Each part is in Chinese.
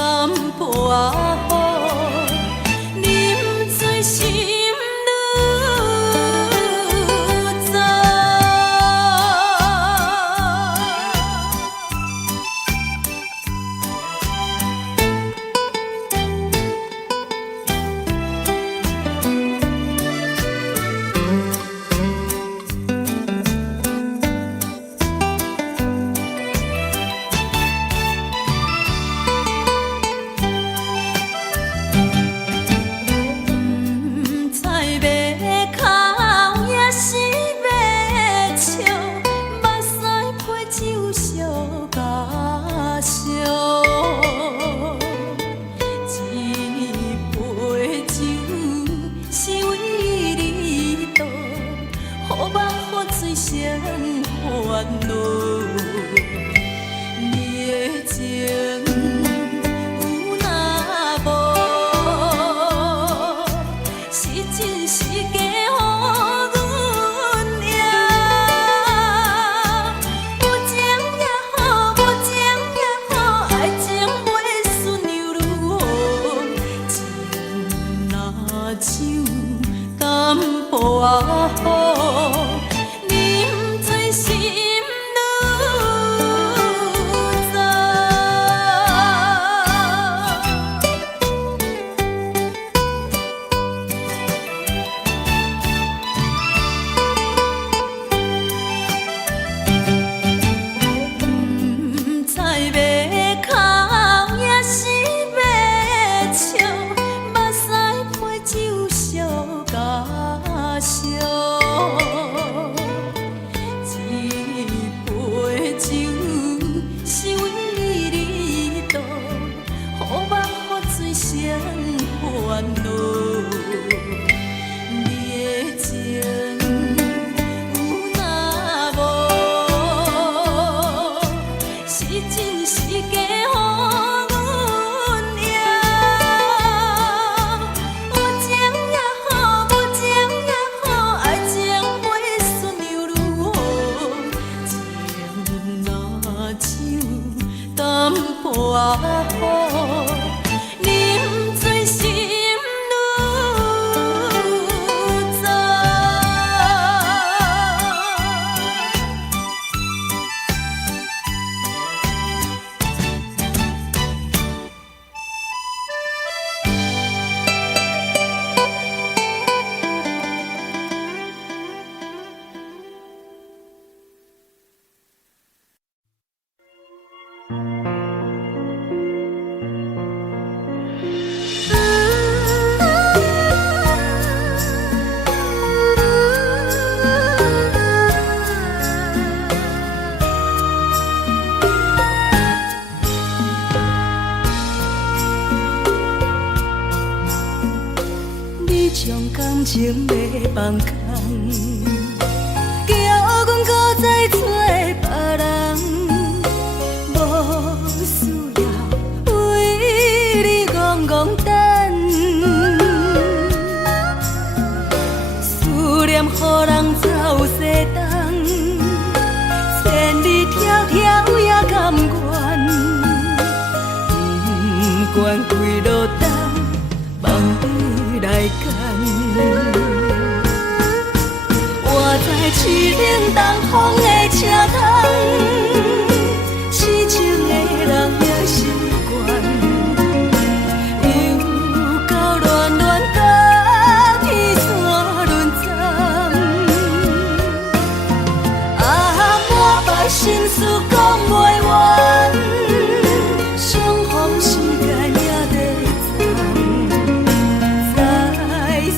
淡薄仔雨，啉醉心愈重。烦恼，你的情有若无，是真是假予阮赢。无情也好，无情也好，爱情袂顺又如何？情若像淡薄仔雨。 感情要放空，叫阮搁再找别人，无需要为你戆戆等。思念予人走西东，千里迢迢也甘愿，不管几落冬，望你来干。 我在市顶东风的车窗，痴情的人也心倦，又到恋恋甲天山论战。啊，满腹心事讲袂完，相逢时间也在藏，在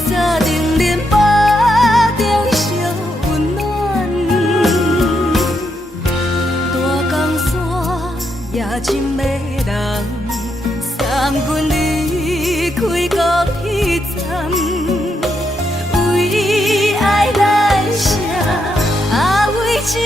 沙顶连巴中烧温暖，大江山也真迷人，送阮离开高铁站，为爱来写啊为情。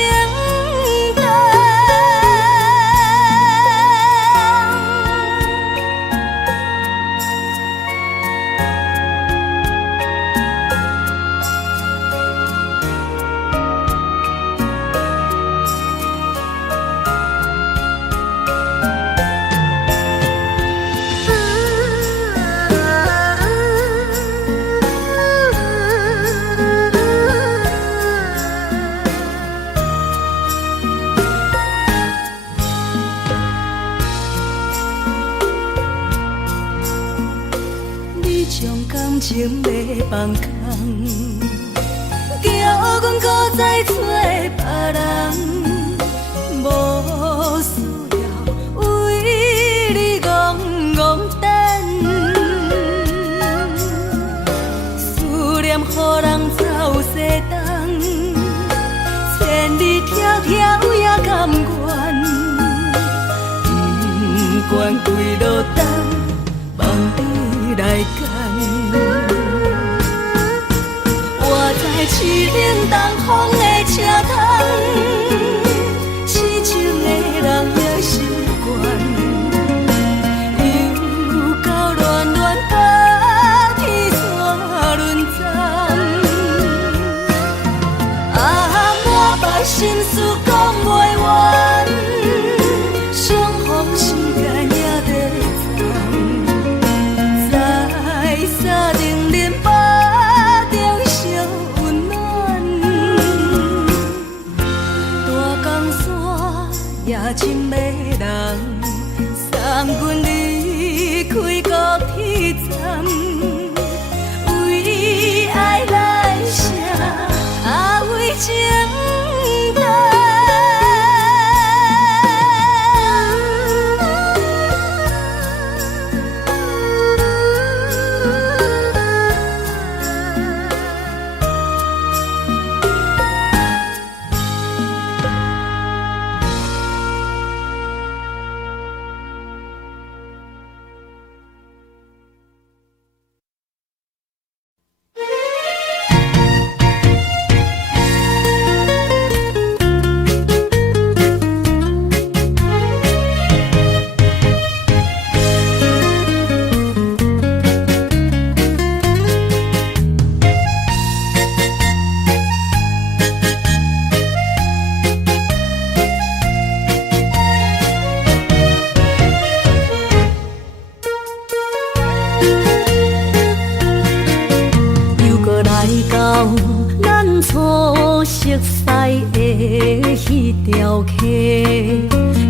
种感情要放空，叫阮搁再找别人，无需要为你戆戆等，思念予人走西东，千里迢迢也甘愿，不管几落冬，望你来干。我在凄冷东风的车窗，痴情的人也习惯，又到恋恋把天线轮转。啊，满腹心事讲袂完，相逢时间也在藏，在沙冷冷巴中烧温暖。大江山也深迷人，送阮离开高铁站，为爱来写为情单。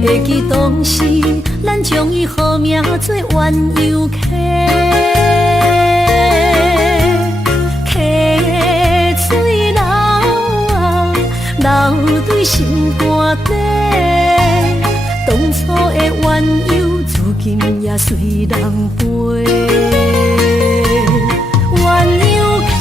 会记当时，咱将伊号名做鸳鸯溪，溪水流啊，流对心肝底。当初的鸳鸯，至今也随人陪。鸳鸯溪。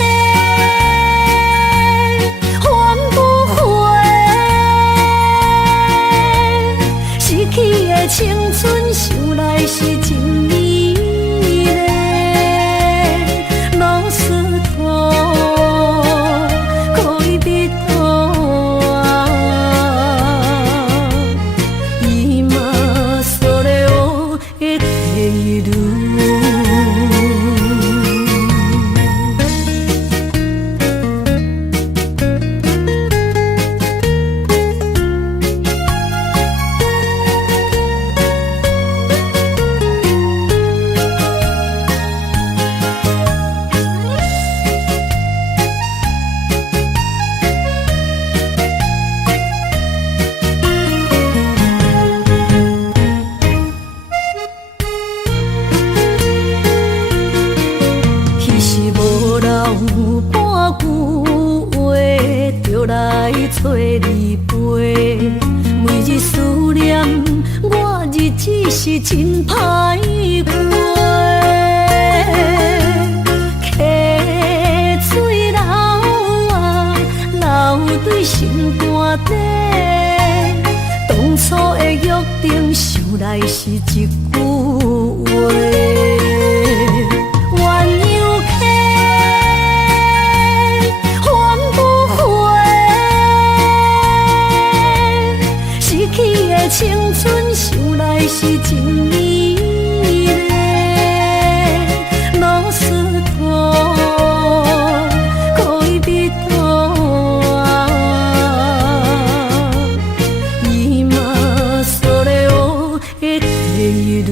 青春想来是真美丽，老师徒可以别途啊，伊嘛所了的地路。找你陪，每日思念，我日子是真歹过。溪水流啊，流对心肝底。当初的约定，想来是一句话。青春想来是真美丽，老师徒可以别途啊，伊嘛所了的地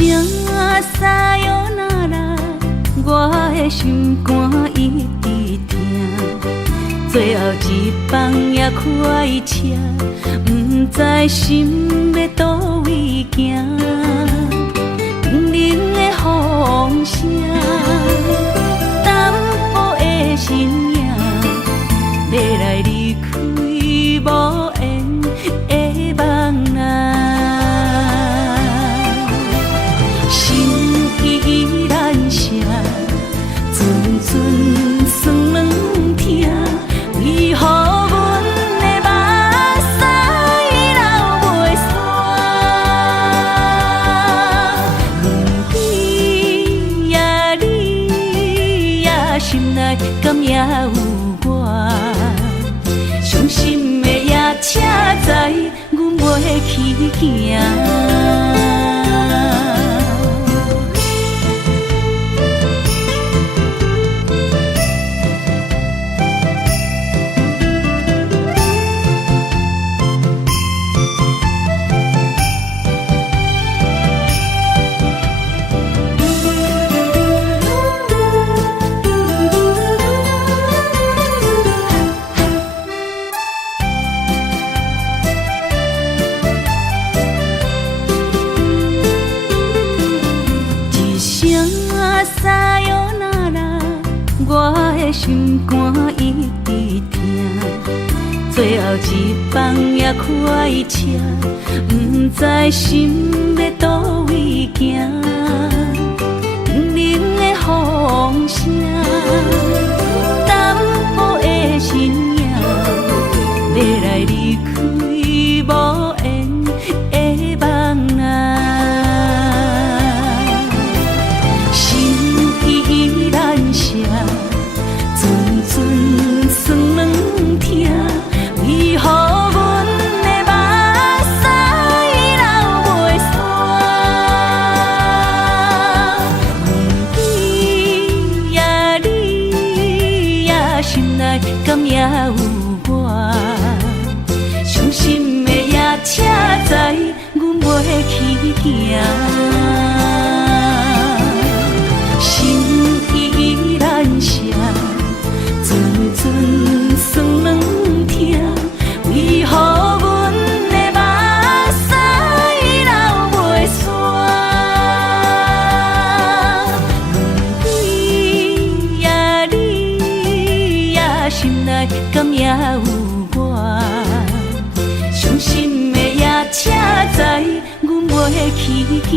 声撒哟那拉，我的心肝一直疼。最后一班也开车，不知心要倒位行。冷冷的风声，淡薄的身影，要来离开无缘的梦啊。阵酸软疼，为何阮的目屎流袂煞？问你呀，你呀，心内敢也有我？伤心的夜车载，阮袂去行。心肝一直疼，最后一班也开车，不知心要倒位行。冷冷的风声，淡薄的身影，要来离开无缘的梦啊。心依然舍。阵酸软疼，为何阮的目屎流袂煞？问你呀，你呀，心内敢也有我？伤心的夜车载，阮袂去行。心依然舍。阵酸软疼，为何阮的目屎流袂煞？问你呀，你呀，心内敢也有我？伤心的夜车载，阮袂去行。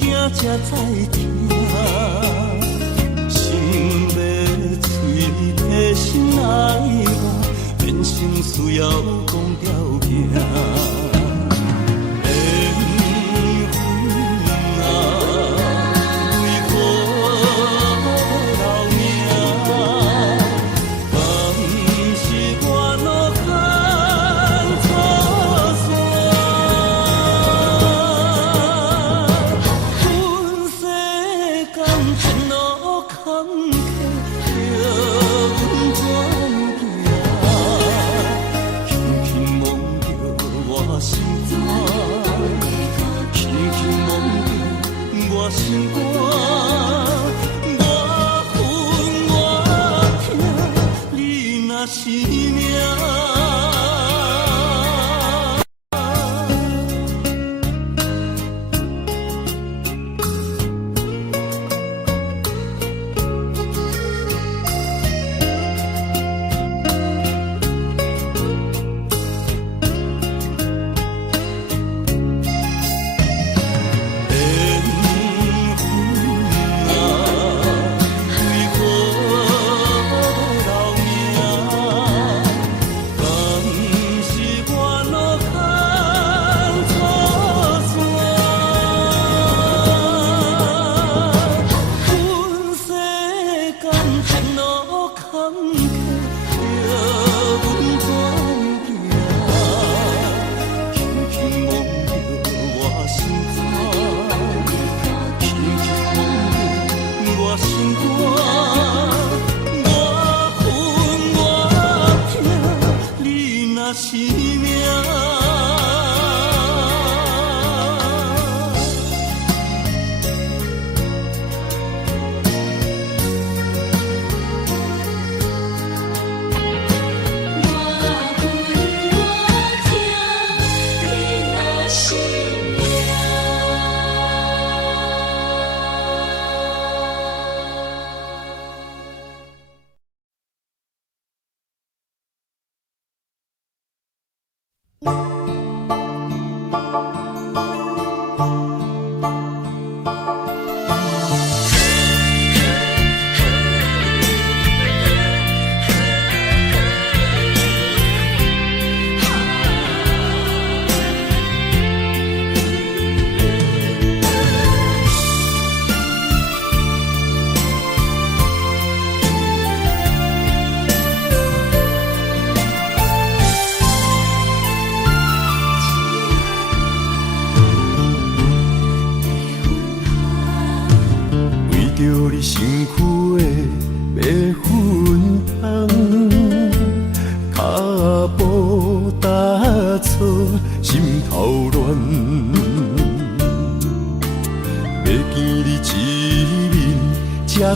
惊才知听，心要嘴提心爱我，变成需要讲条件。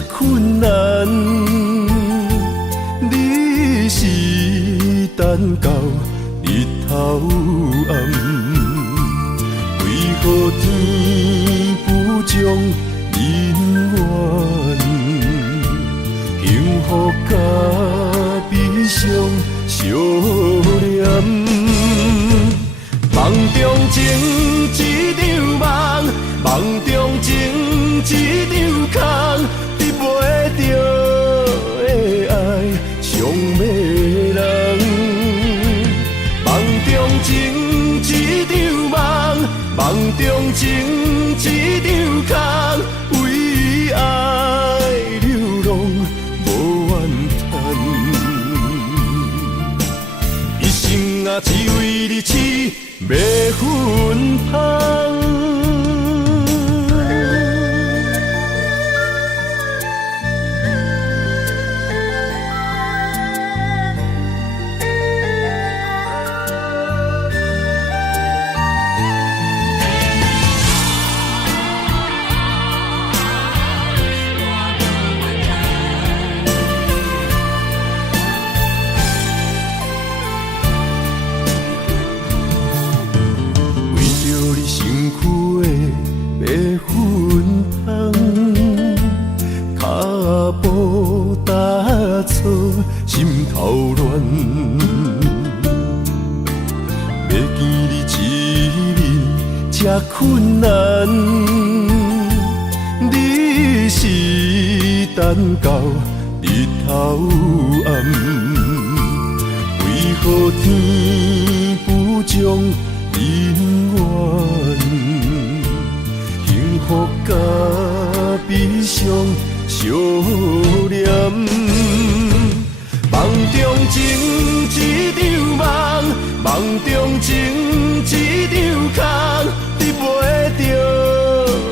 困难，你是等到日头暗，为何天不将人怨？幸福甲悲伤相连，梦中情一场梦，梦中情一场空。得袂着的爱，伤迷人。梦中情一场梦，梦中情一场空，为爱流浪无怨叹。一生啊，只为你痴，要分芳。心头乱，要见你一面这困难。一时等到日头暗，为何天不将人怨？幸福甲悲伤相连，梦中情一场梦，梦中情一场空，你袂着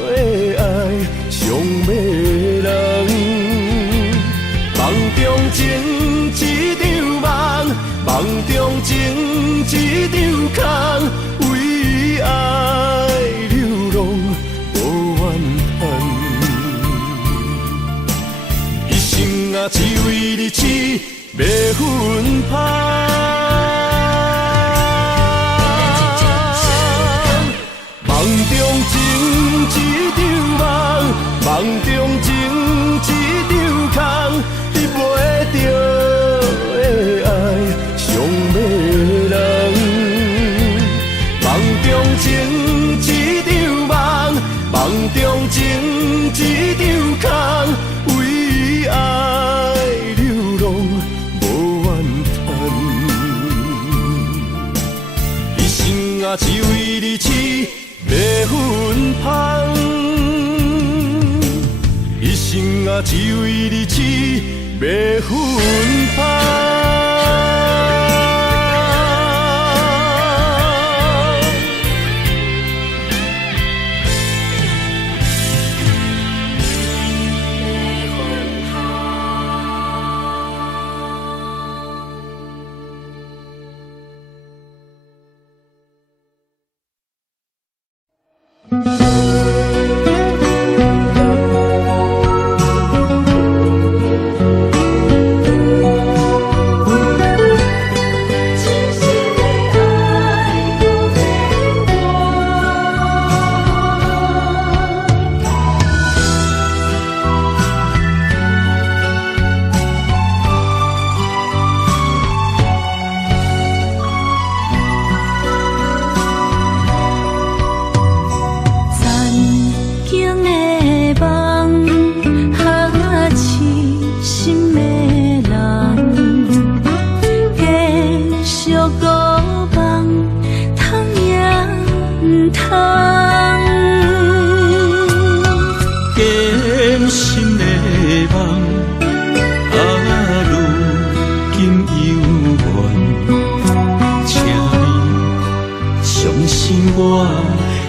的爱上迷人。梦中情一场梦，梦中情一场空，为爱流浪无怨叹。一生啊，只为你痴，袂分芳。梦中情一场梦，梦中情一场空，你袂着的爱上迷人。梦中情一场梦，梦中情一场空，为爱流浪无怨叹。一生啊，只为你痴，袂分芳。一生啊，只为你痴，袂分芳。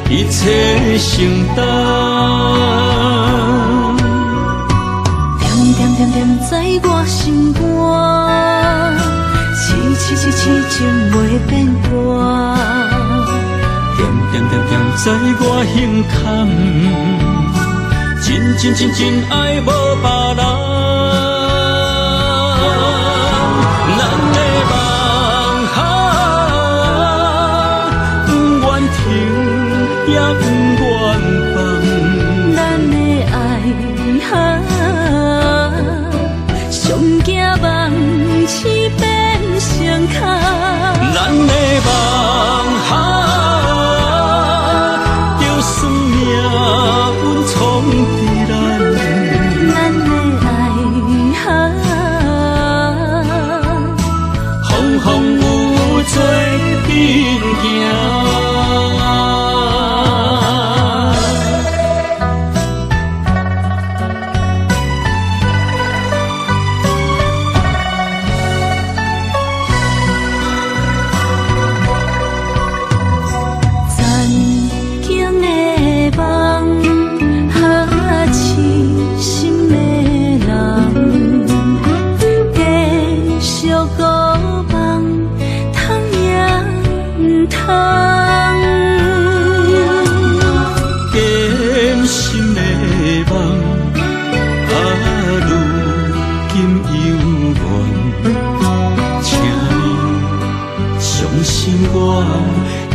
一切承担，点点点点在我心肝，痴情袂变卦，点点点点在我胸坎，真爱无别人。咱的梦不愿停，也不愿放。咱的爱上惊梦痴变成空。咱的梦就算命运冲伫咱，咱的爱风风雨做并行。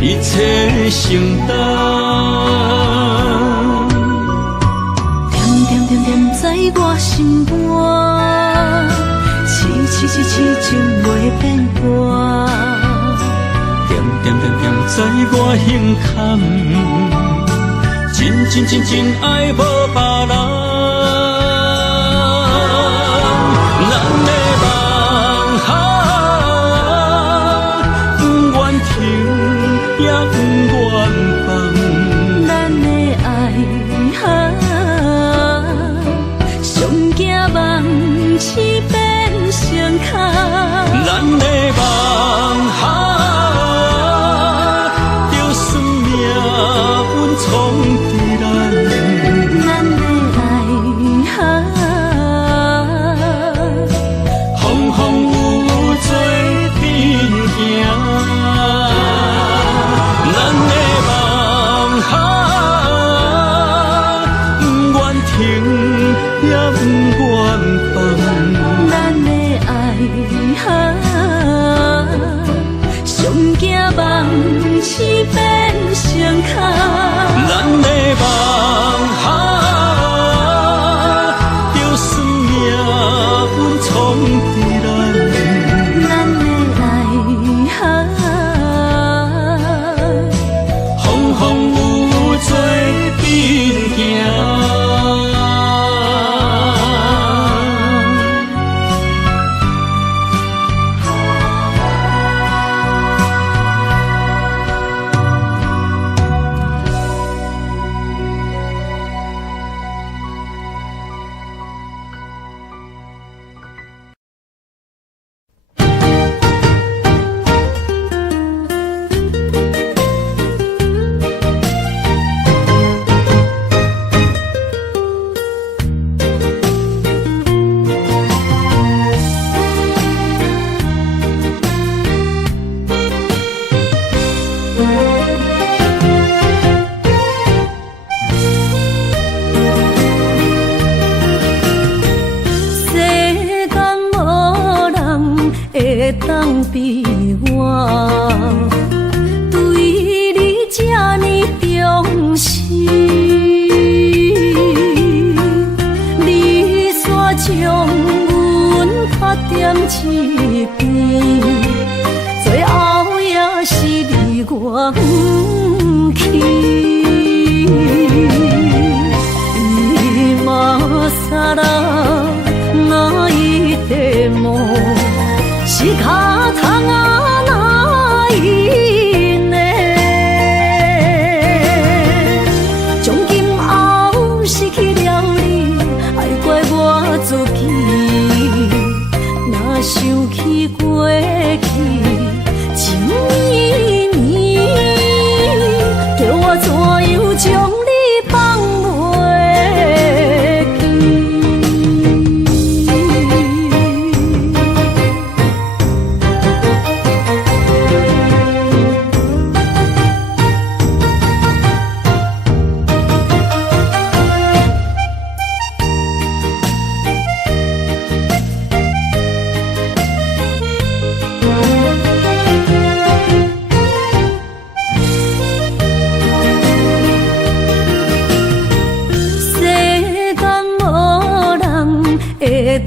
一切承担，点点点点在我心肝，痴情袂变卦，点点点点在我胸坎，真爱无别人。伫咱。咱的爱风风雨做阵行。当比我对你这呢重视，你煞将阮拍点一边，最后也是你我不去。今さら泣いても仕方がないね。从今后失去了你，爱怪我自己。若想起过去情绵绵，叫我怎样将你放袂记？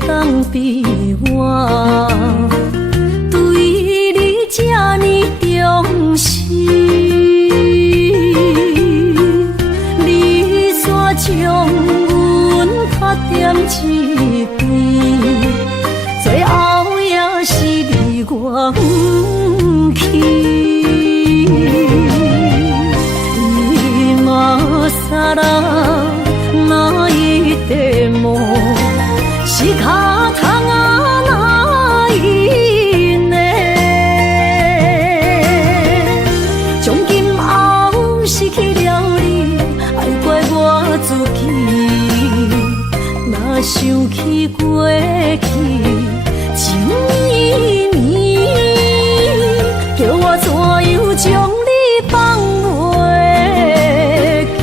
当比我对你这呢重视，你煞将阮拍点一边，最后也是你我不去。今さら泣いても仕方がないね。从今后失去了你，爱怪我自己。若想起过去情绵绵，叫我怎样将你放袂记？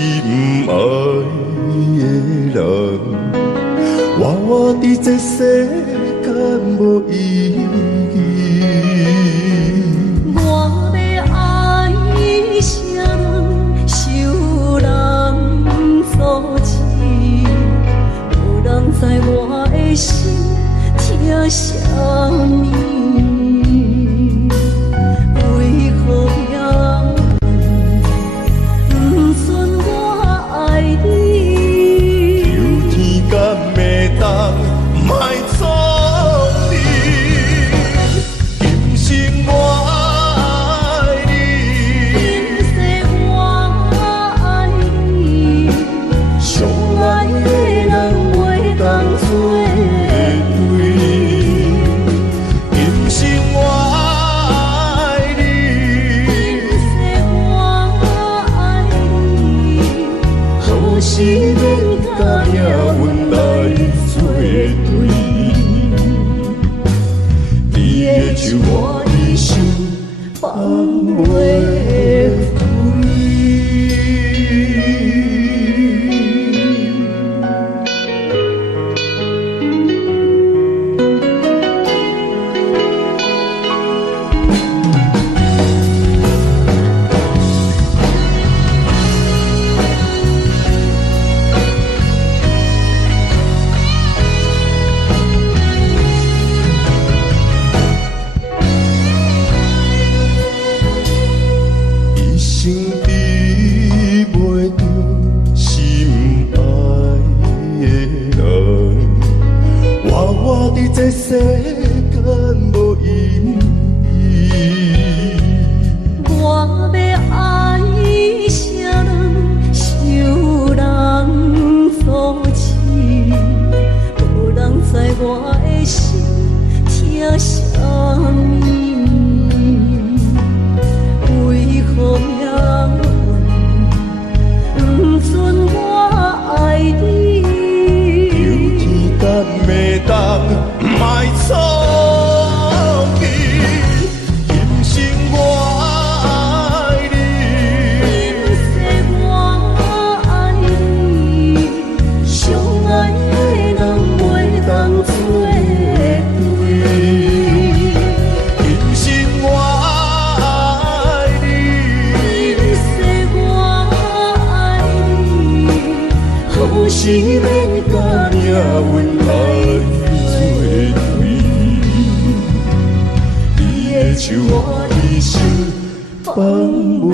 心爱的人，我伫这世间无意义。我要爱啥人，受人所欺，无人知我的心疼啥物。为何要不准我爱你？求天甲袂当莫错你，今生我爱你，今世我爱你，相爱的人袂当做对。今生我爱你，今世我爱你，好时免甲命运来作对。你的手我一生放袂开。一生比袂着心爱的人，我伫这世间无意义。我要爱啥人，受人所欺，无人知我的心疼啥物。为何命运不准我爱你？求天甲袂当莫错你，今生我爱你，今世我爱你，相爱的人袂当做对。今生我爱你，今世我爱你，好时免甲命运来作对。你的手我一生放袂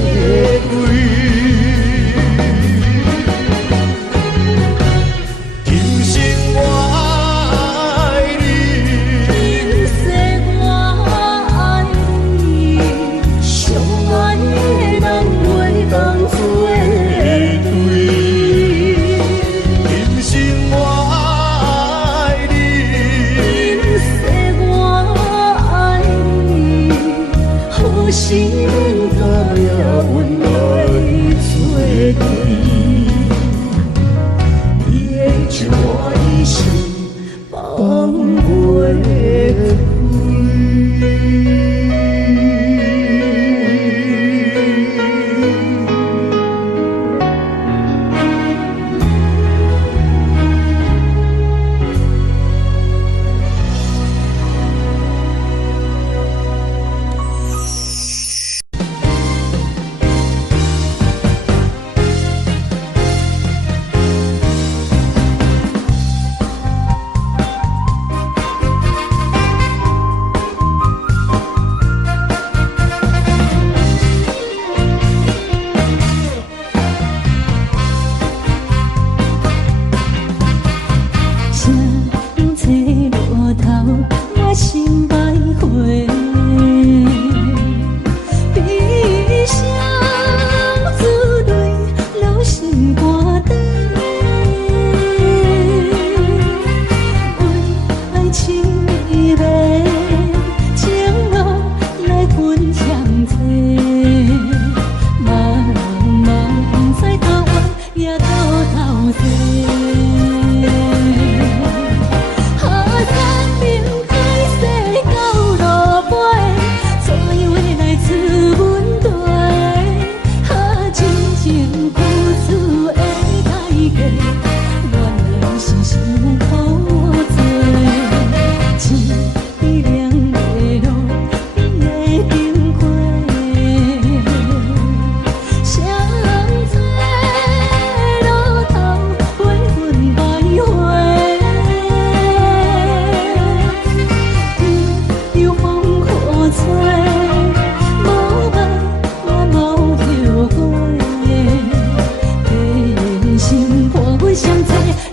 开。今生我爱你，今世我爱你，相爱的人袂当做对。今生我爱你，今世我爱你，好时免甲命运来作对。你的手我一生放袂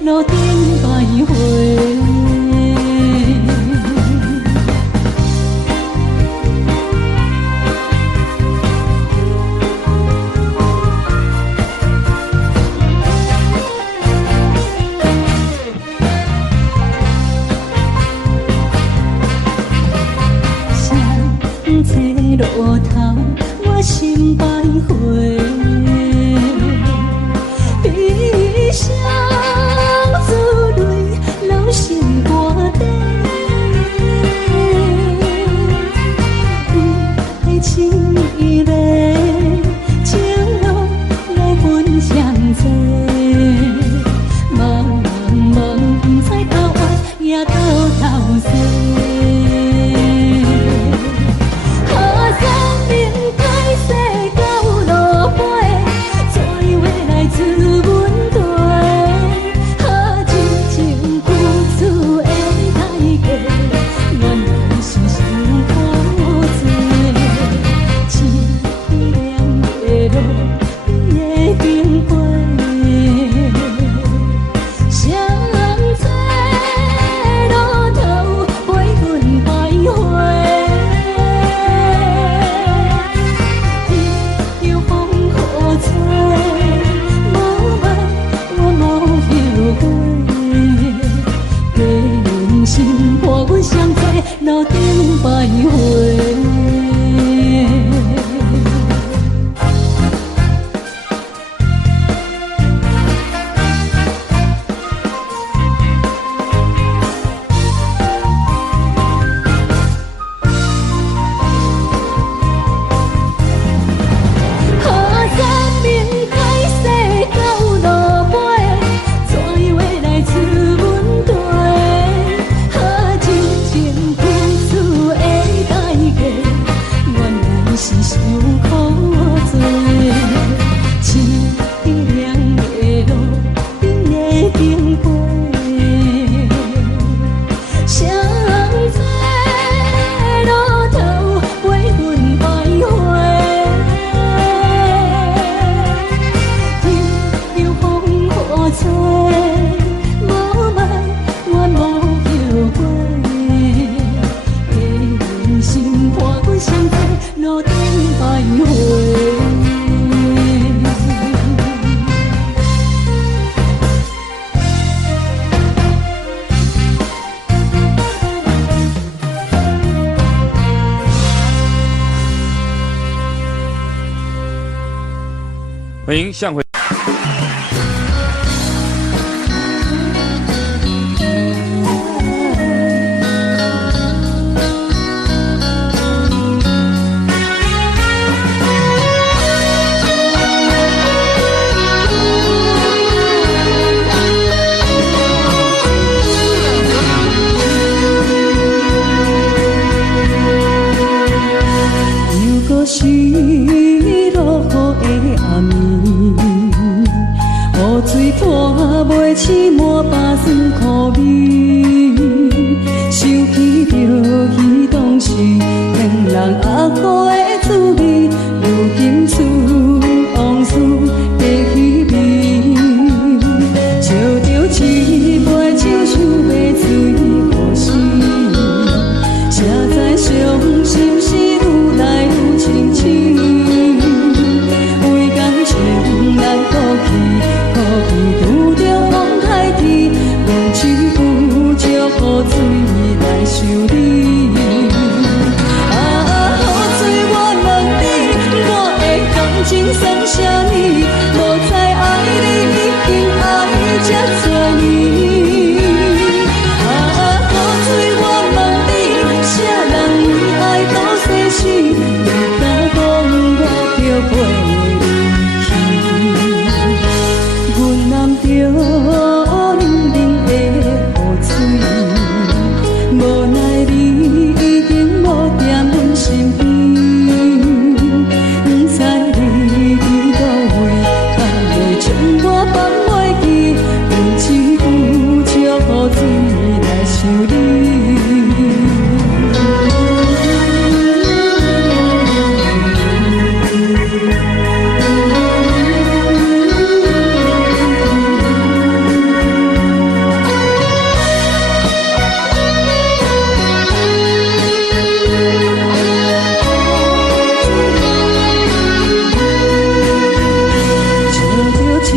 路顶徘徊。这路头，我心徘徊，悲伤珠泪流心肝底。爱情伊个情路来分相济，茫茫不知头弯也到头西。路顶徘徊。路顶徘徊。欢迎向回。是落雨的暗暝，雨水拖袂起满巴酸苦味，想起着彼当时恋人压苦的滋味，如今厝往事在稀微，笑着一杯酒想要醉过时，谁知伤心事愈来愈清醒，为感情难过去，可去拄着风台天，用手扶着雨水来修理。啊，雨水我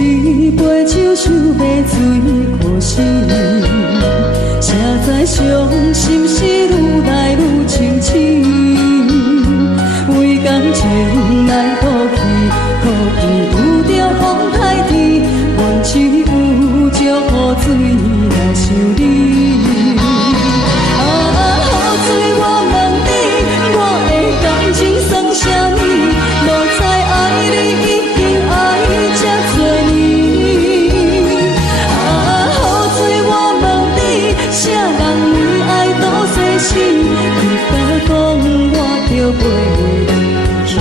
一杯酒想要醉可惜，谁知伤心事愈来愈清醒，为感情来吐气，可见有着风台天，愿只有祝雨水来想你。雨水我问你，我的感情算啥物？无知爱你已经爱这多年。雨水我问你，啥人为爱赌生死？你敢讲我着袂离去？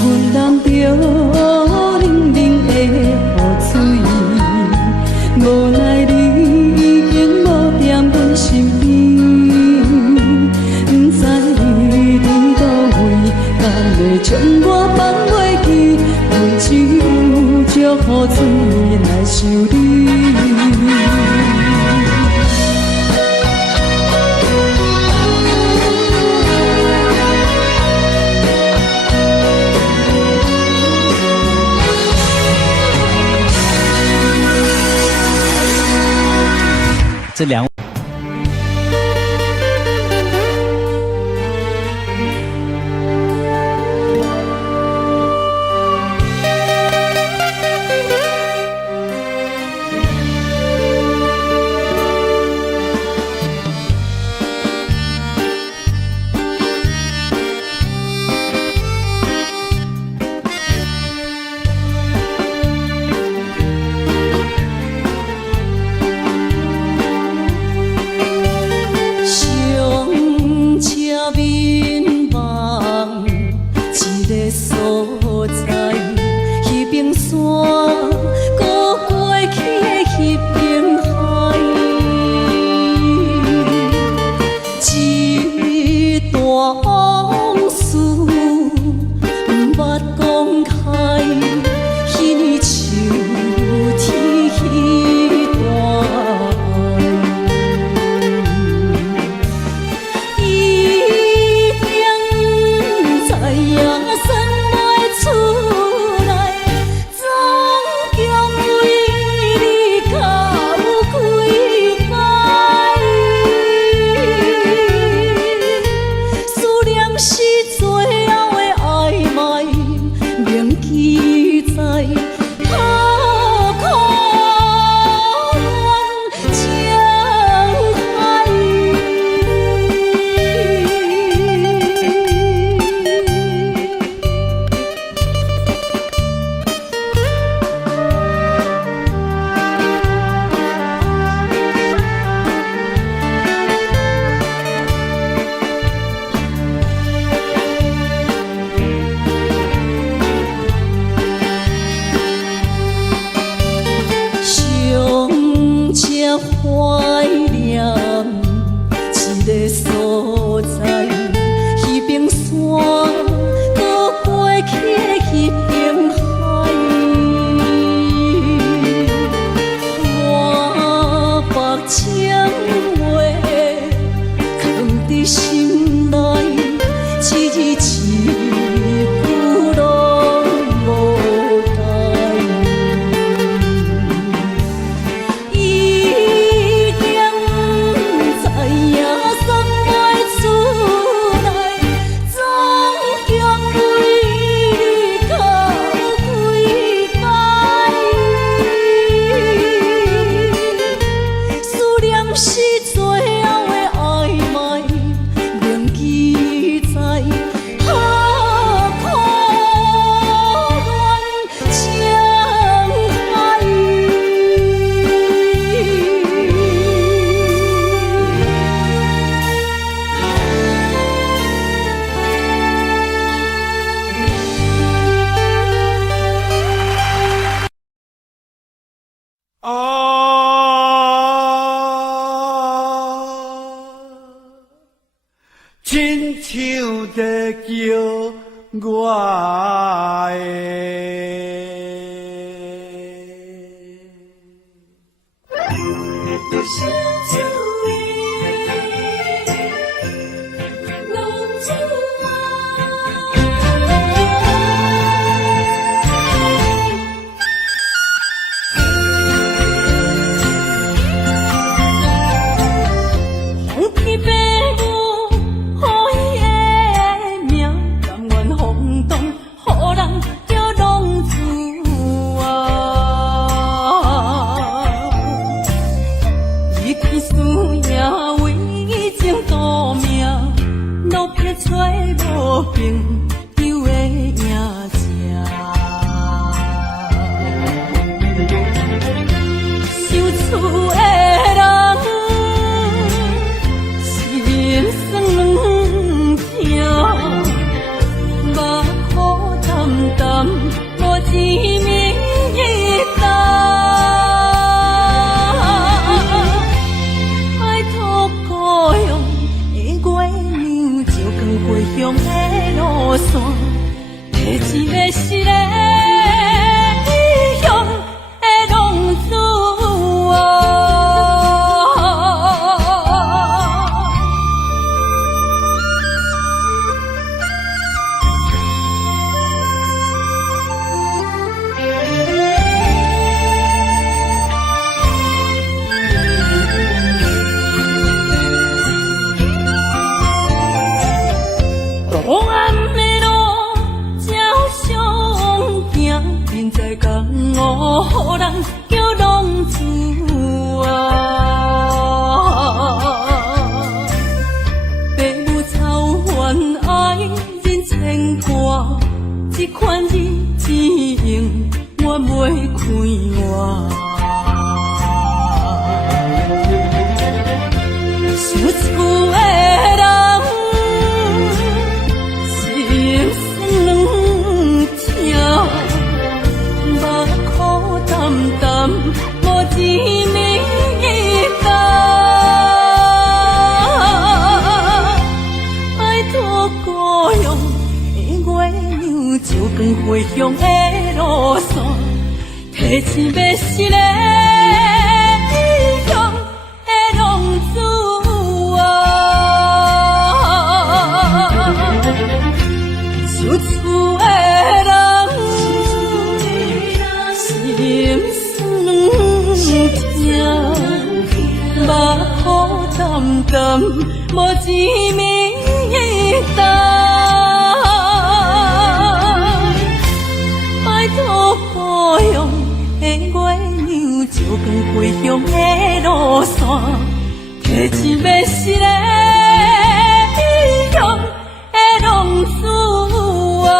阮淋着冷冷的雨水，无奈你已经无踮阮身边，不知你伫倒位，敢会将我放袂记？阮只有祝雨水来想你。这两。亲像在叫我朋友的影子。受厝的人心酸软痛，目苦淡淡无滋味淡。爱托故乡的月亮，照光回乡的路线，提一个失个异乡的浪子啊。黑暗的路，照常行，人在江湖，予人叫浪子啊。父母操怨爱人牵挂，这款日子用我袂开换。受厝的人心酸软痛，目苦淡淡无滋味淡。爱托故乡的月亮，照光回乡的路线，提一个失个异乡的浪子啊。受厝的人心酸软痛，目苦淡淡无滋味淡。爱托故乡的月亮，照光回乡的路线，提一个失个异乡的浪子啊。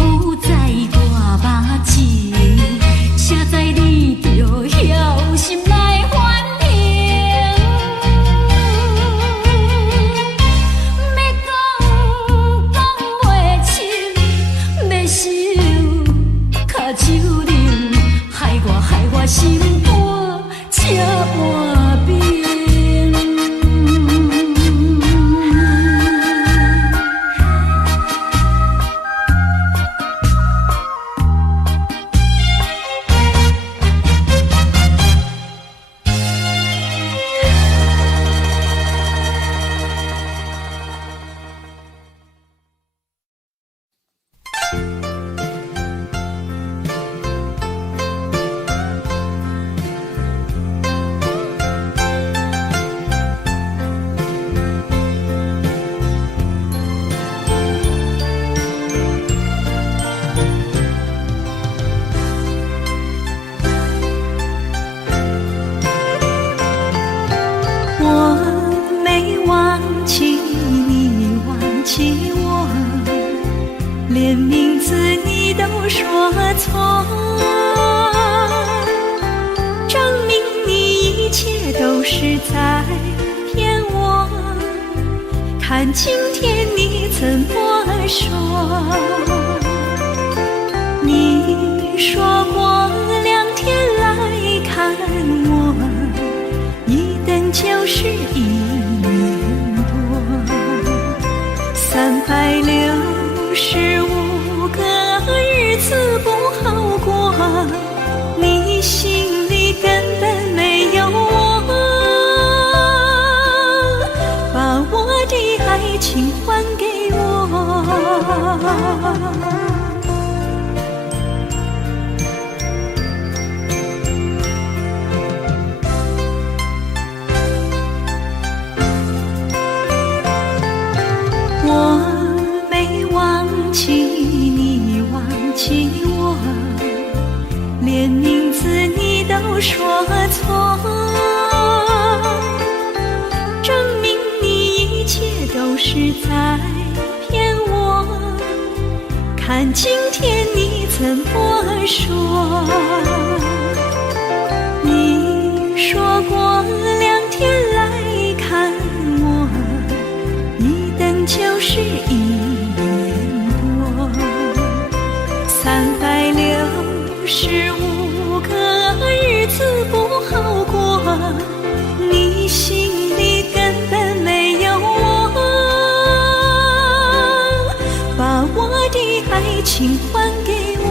浮在我目前，写在你着晓心来反省。要讲讲袂清，要想脚手冷，害我心肝才换冰。连名字你都说错，证明你一切都是在骗我。看今天你怎么说？你说过2天来看我，一等就是1年多，365个日子不好过，你心里根本没有我，把我的爱情还给我。连名字你都说错，证明你一切都是在骗我。看今天你怎么说？你说过2天来看我，一等就是1年多，365个日子不好过，你心里根本没有我，把我的爱情还给我。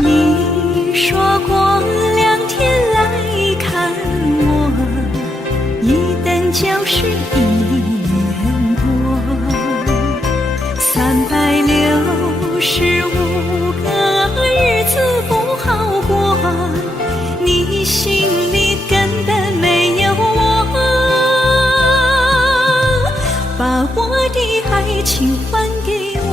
你说过2天来看我，一等就是1年多，365个日子不好过，你心里根本没有我，把我的爱情还给我。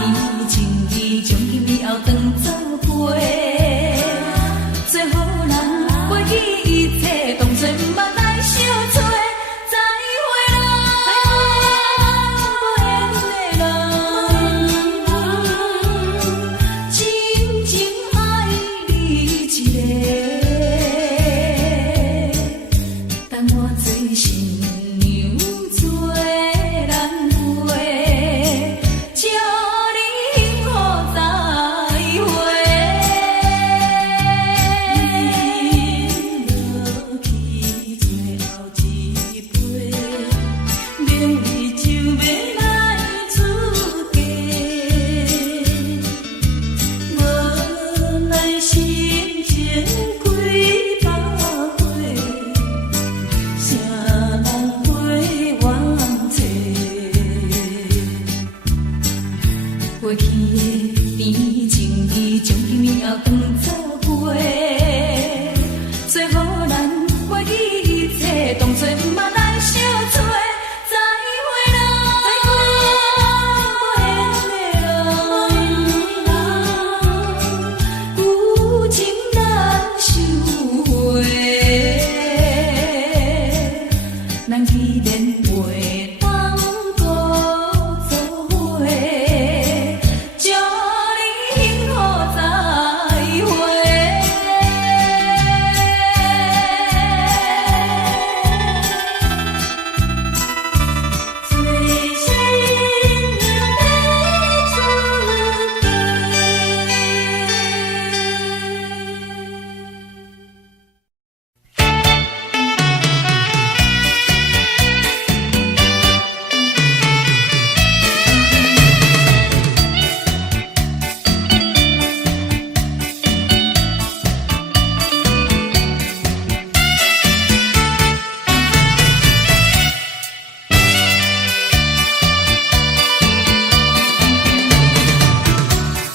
甜情意从今以后当作陪，做好人袂记一切，当作毋捌来相找。再会啦，无缘的人，真情爱你一个，等我做新娘做人陪，祝你幸福再会。你落去最后一杯，明日就要来出嫁，无奈心情几百回。谁人陪冤妻？过去的甜情意，从今以后当作陪，做好人袂记一切，当作毋捌来相找。再会啦，有情难收回。咱既然袂当搁做伙，祝你幸福再会。做新娘要出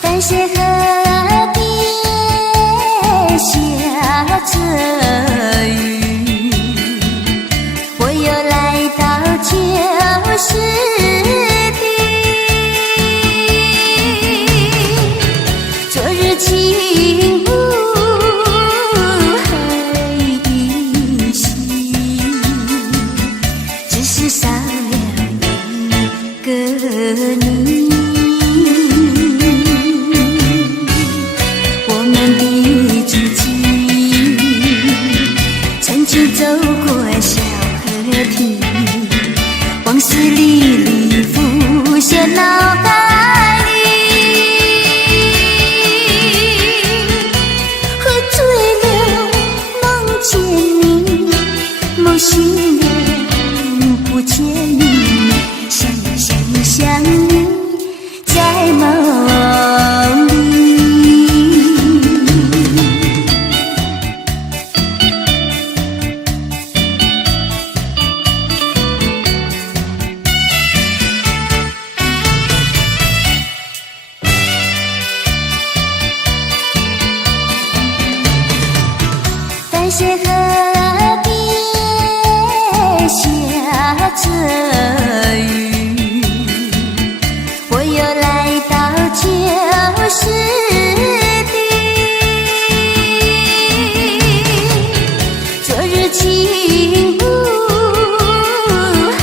但是河边下着雨，我又来到旧时地，昨日情无还依稀，只是少了一个你。我们的足迹曾经走过小河堤，往事历历浮现脑海里，喝醉了梦见你，梦醒了不见你，想你在梦里。淡水河边下着雨，我又来到旧时地，昨日情无还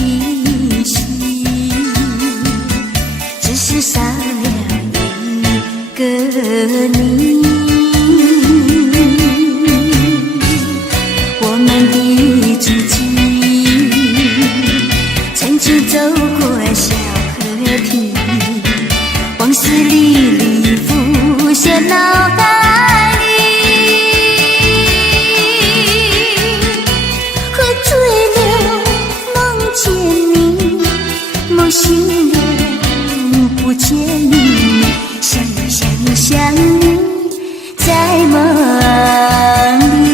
依稀，只是少了一个你。我们的足迹曾经走过小河堤，往事历历浮现脑海里，喝醉了梦见你，梦醒了不见你，想你在梦里。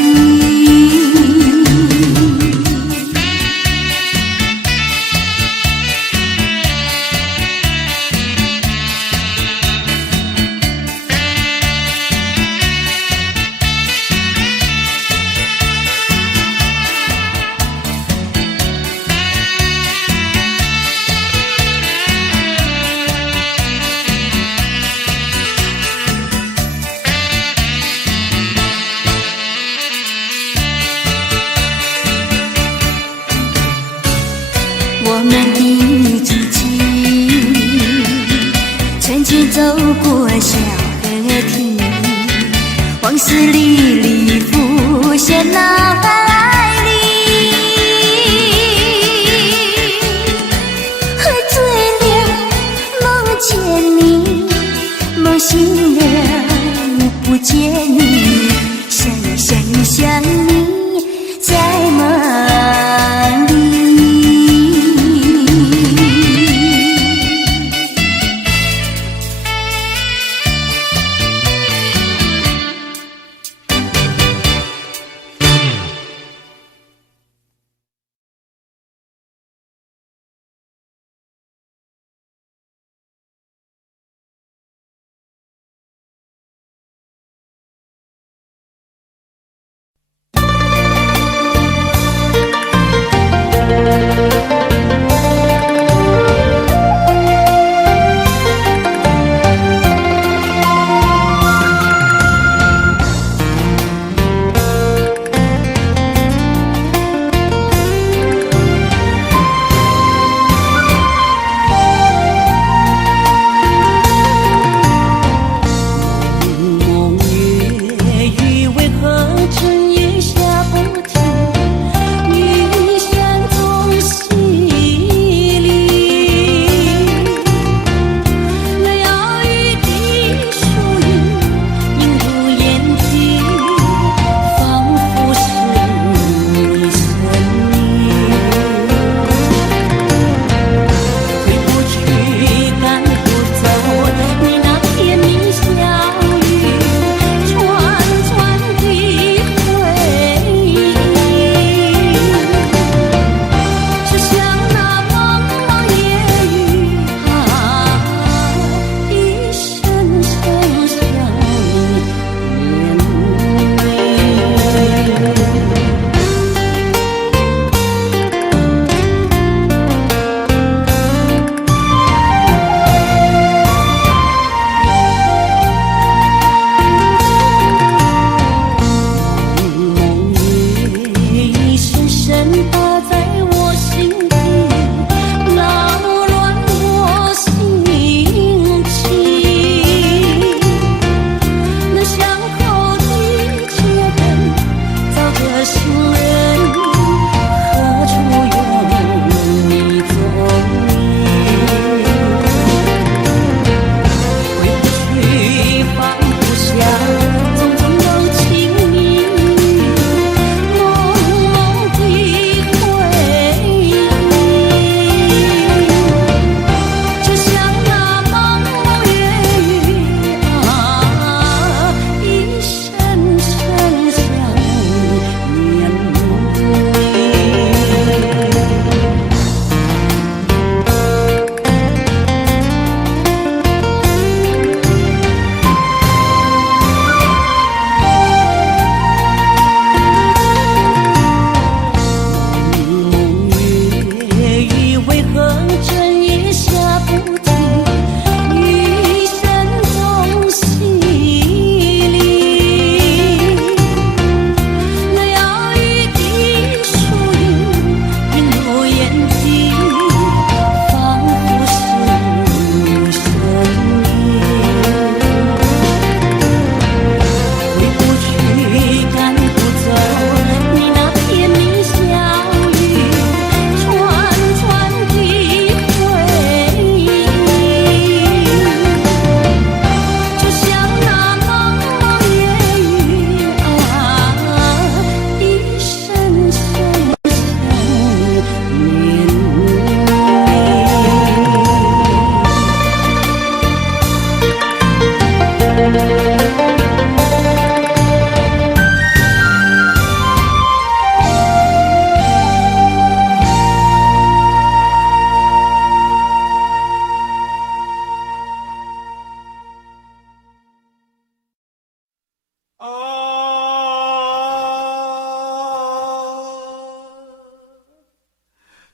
去走过小河堤，往事历历浮现脑海里。喝醉了，梦见你，梦醒了，不见你，想你想你想你，在梦里。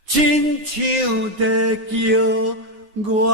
亲像在叫我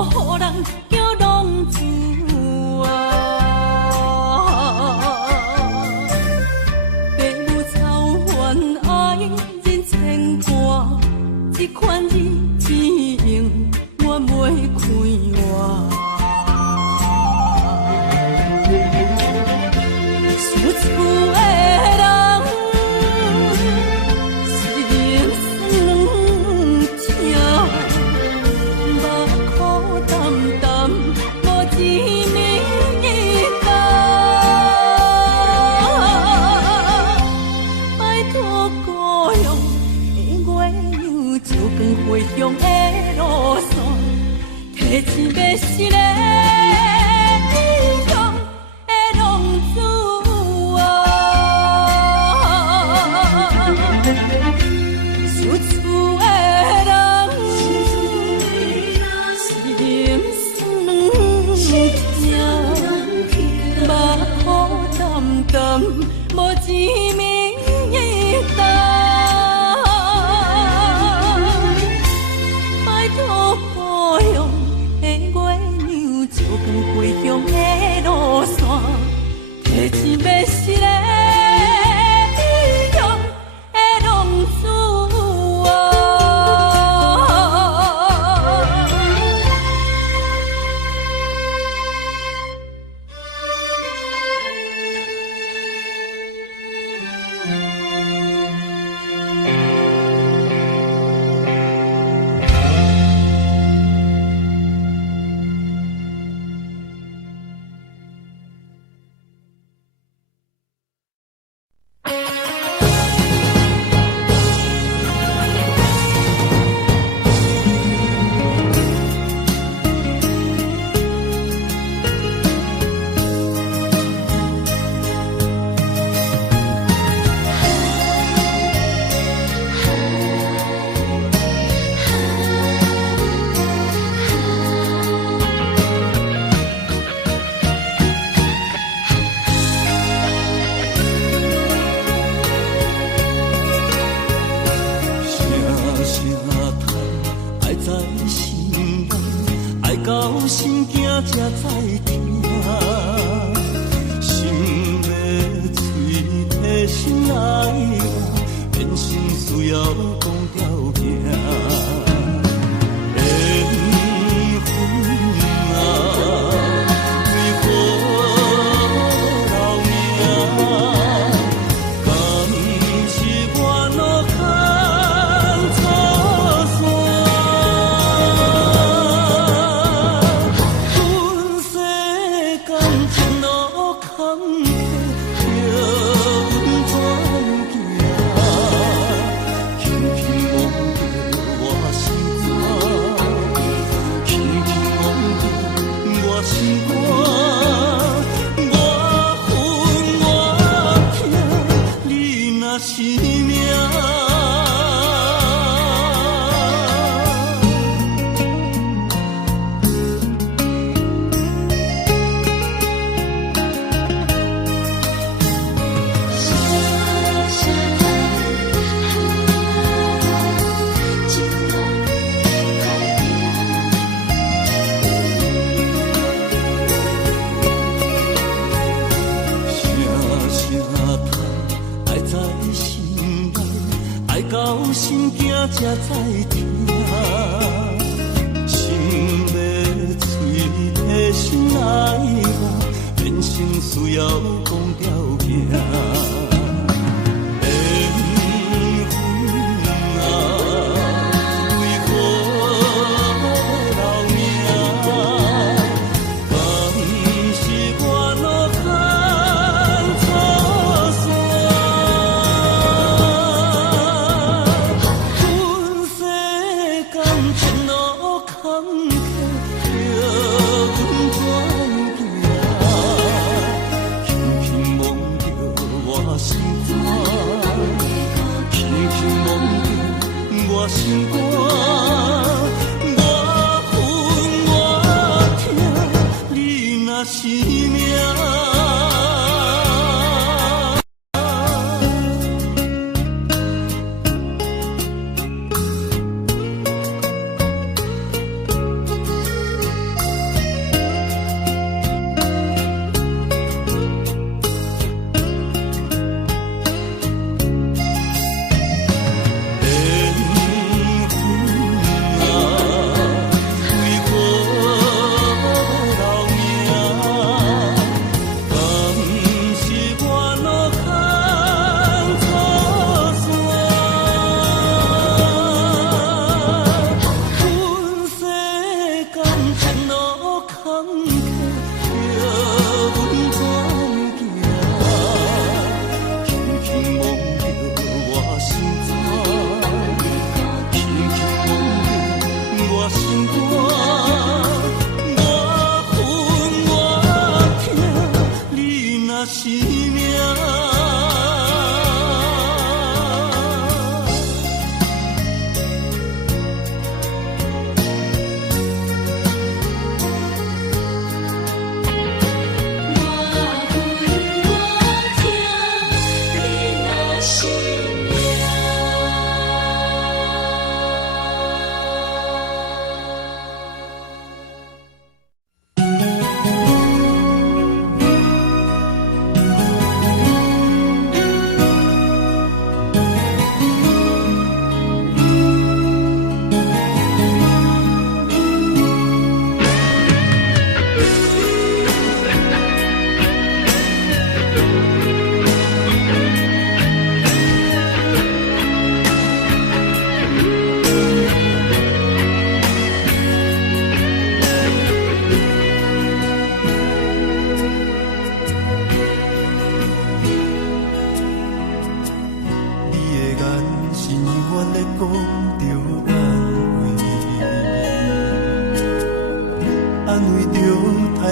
予人叫浪子啊！父母操烦爱人牵挂，这款日情我袂开换。想厝的人心酸痛，目苦淡淡，无一年一冬。拜托故乡的月亮，照光回乡的路线，提醒要是个。无一暝一冬，拜托故乡的月亮，照光回乡的路线，提醒要是个异乡的浪子啊！心惊才知听，心要碎提心爱我，变成需要讲条件。缘分啊，为何留名？敢是我路坎错线？是命。到心惊才知听，心要碎提心爱我，变成需要讲条件。心肝，我恨我痛，你若是命。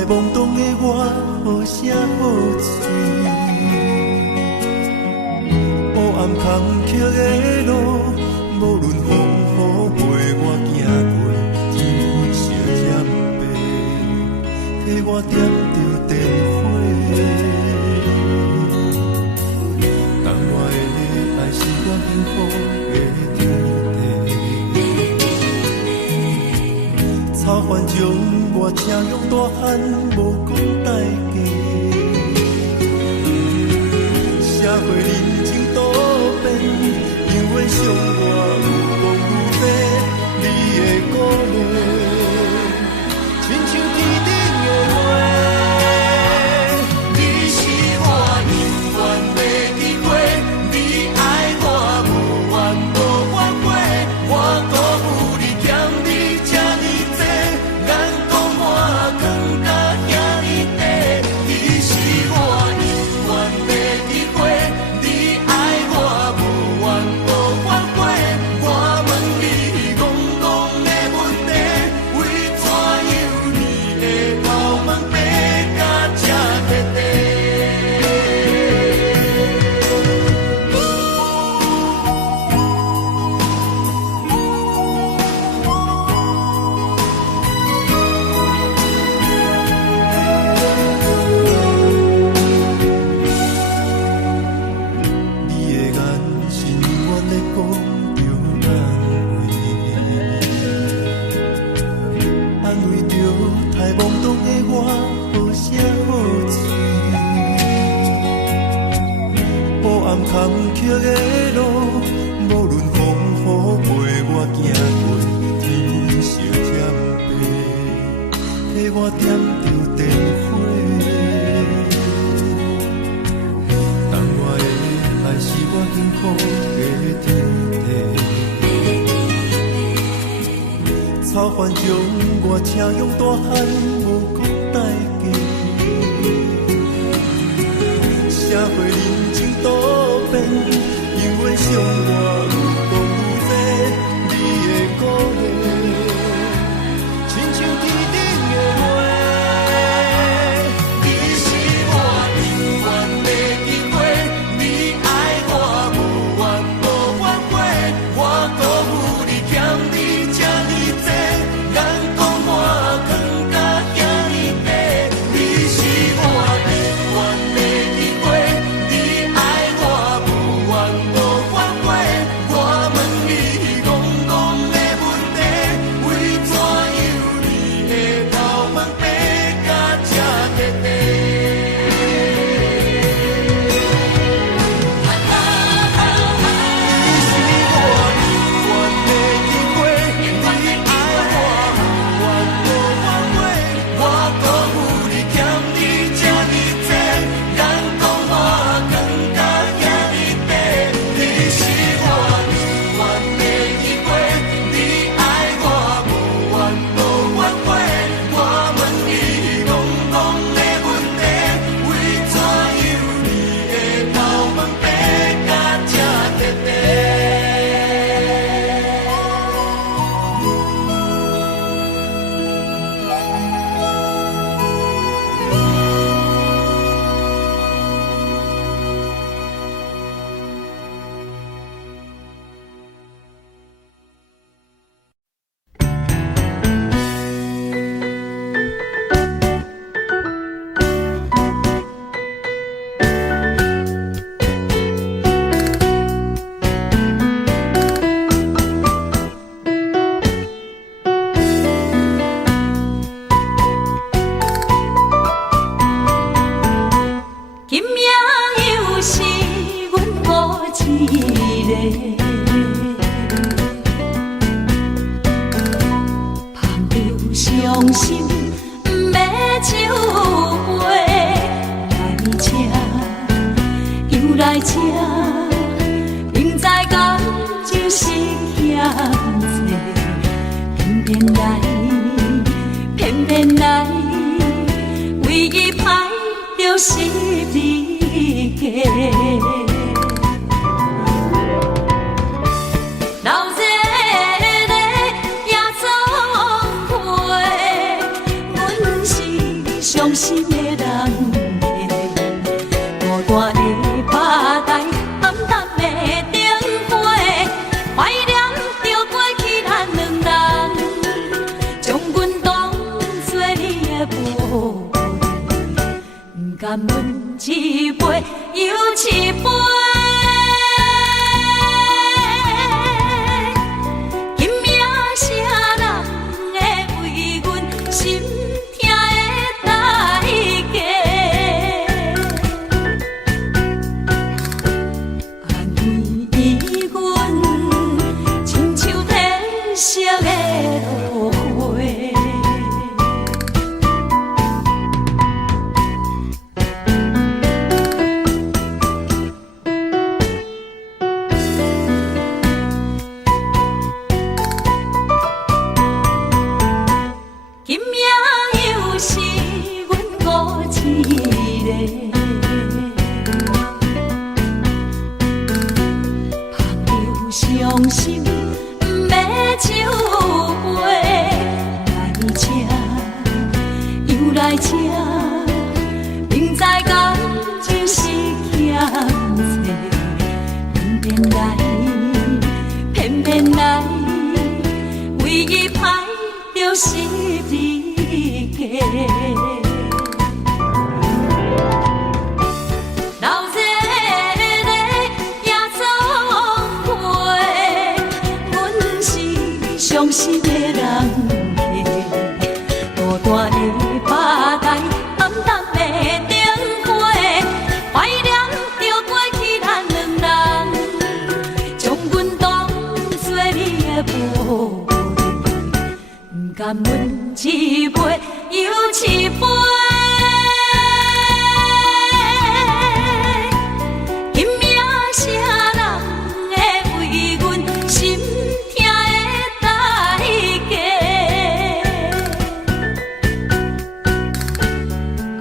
懵懂的我，好声好嘴。黑暗坎坷的路，无论风雨陪我行过，天昏小渐白，替我点着灯火。等我的爱是我幸福的天地。草原将我请用大汉，无讲代价。社会人情多变，因为伤我有讲有白，你的鼓励，亲像天顶的花。你是我永远的机会，你爱我无怨无反悔，我辜负你欠你这呢多，眼光满光甲遐呢短。你是我永远的机会，你爱我无怨无反悔，我问你戆戆的问题，为怎样你会头毛白甲这彻底？你的眼神永远在讲着安慰着太懵懂的我，好声好嘴。黑暗坎坷的路，无论风雨陪我行过，天昏小渐白，替我点着灯火。等我的爱是我幸福的天地。草原将我请用大汉，无讲代价。社会人情多变，因为伤我有讲有白，你的鼓励，亲像天顶的花。你是我永远的机会，你爱我无怨无反悔，我辜负你欠你这呢多，眼光满光甲遐呢短。你是我永远的机会，你爱我无怨无反悔，我问你戆戆的问题，为怎样你会头毛白甲这彻底？今夜又是阮孤一个，捧着伤心不要酒杯，来吃又来吃，明知感情是险多，偏偏来，偏偏来，为伊歹就是你家。老热的夜总会，甘问一杯又一杯。今命啥人会为阮心痛的代价？安慰阮，亲像天色的落花。今命又是阮孤一个，朋友伤心不要酒杯，来吃又来吃，明知感情是欠债，偏偏来，唯一歹就是你家。老热热也总陪，阮是伤心的人家。孤单的吧台，暗淡的灯花，怀念着过去咱两人，将阮当作你的宝贝。不甘问一杯又一杯。今命啥人会为阮心痛的代价？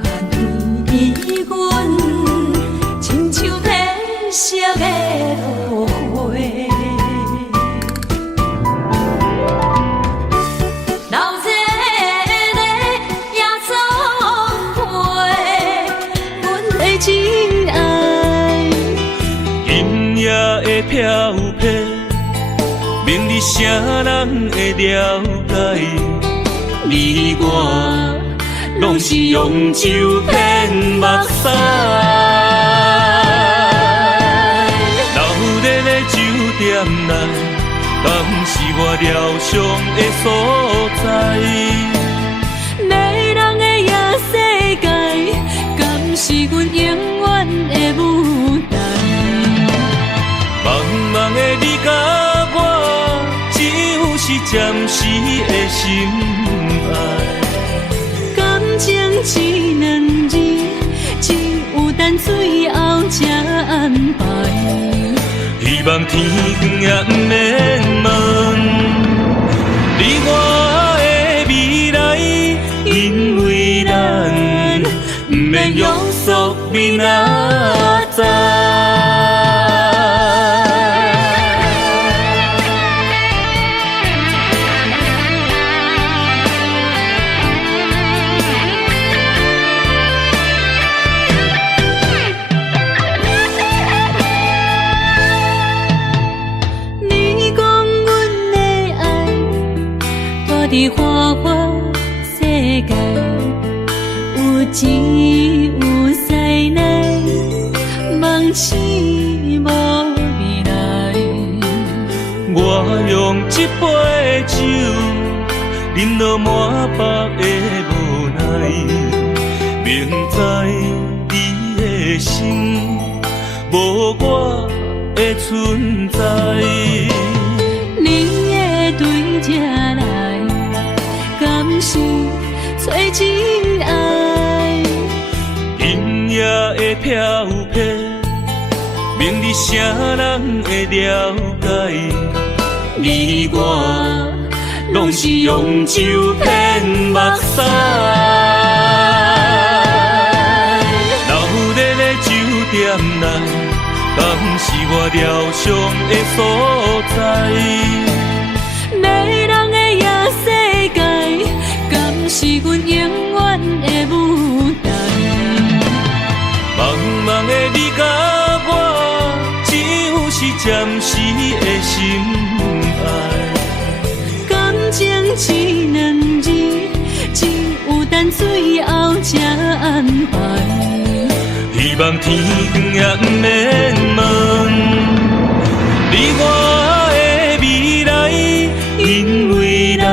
安慰阮，亲像天色的落花。老热热也总陪，阮的真爱。今夜的飘飘，明日啥人会了解？你我拢是用酒骗目屎，热热的酒店内，敢是我疗伤的所在？迷人的夜世界，敢是阮永远的舞台？茫茫的你甲我，只有是暂时的心爱。感情只两字，只有等最后才安排。希望天光也不免问，你我的未来，因为咱不免约束明仔载。你讲阮的爱，住伫花花世界，有钱有势来，梦醒无未来。我用一杯酒，饮落满腹的无奈，明知你的心无我的存在。你的对这来，敢是找真爱？今夜的飘飘，明日啥人会了解？你我拢是用酒骗目屎，热热的酒店内，敢是我疗伤的所在？迷人的夜世界，敢是阮永远的舞台？茫茫的你甲我，只有是暂时的心爱。感情只两字，只有等最后才安排。望天光也不免问，你我的未来，因为咱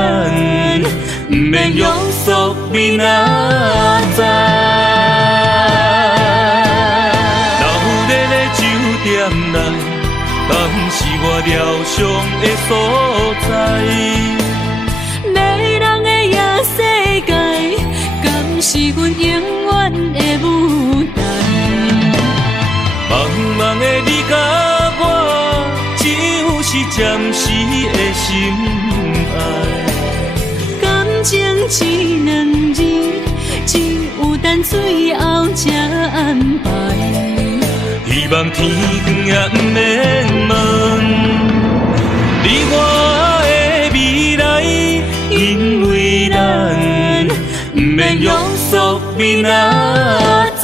不免约束明仔载。老日的酒店内，敢是我疗伤的所在？迷人的夜世界，敢是阮永远的舞台？茫茫的你甲我，只有是暂时的心爱。感情一两字，只有等最后才安排。希望天光也不免问，你我的未来，因为咱不免约束明仔载。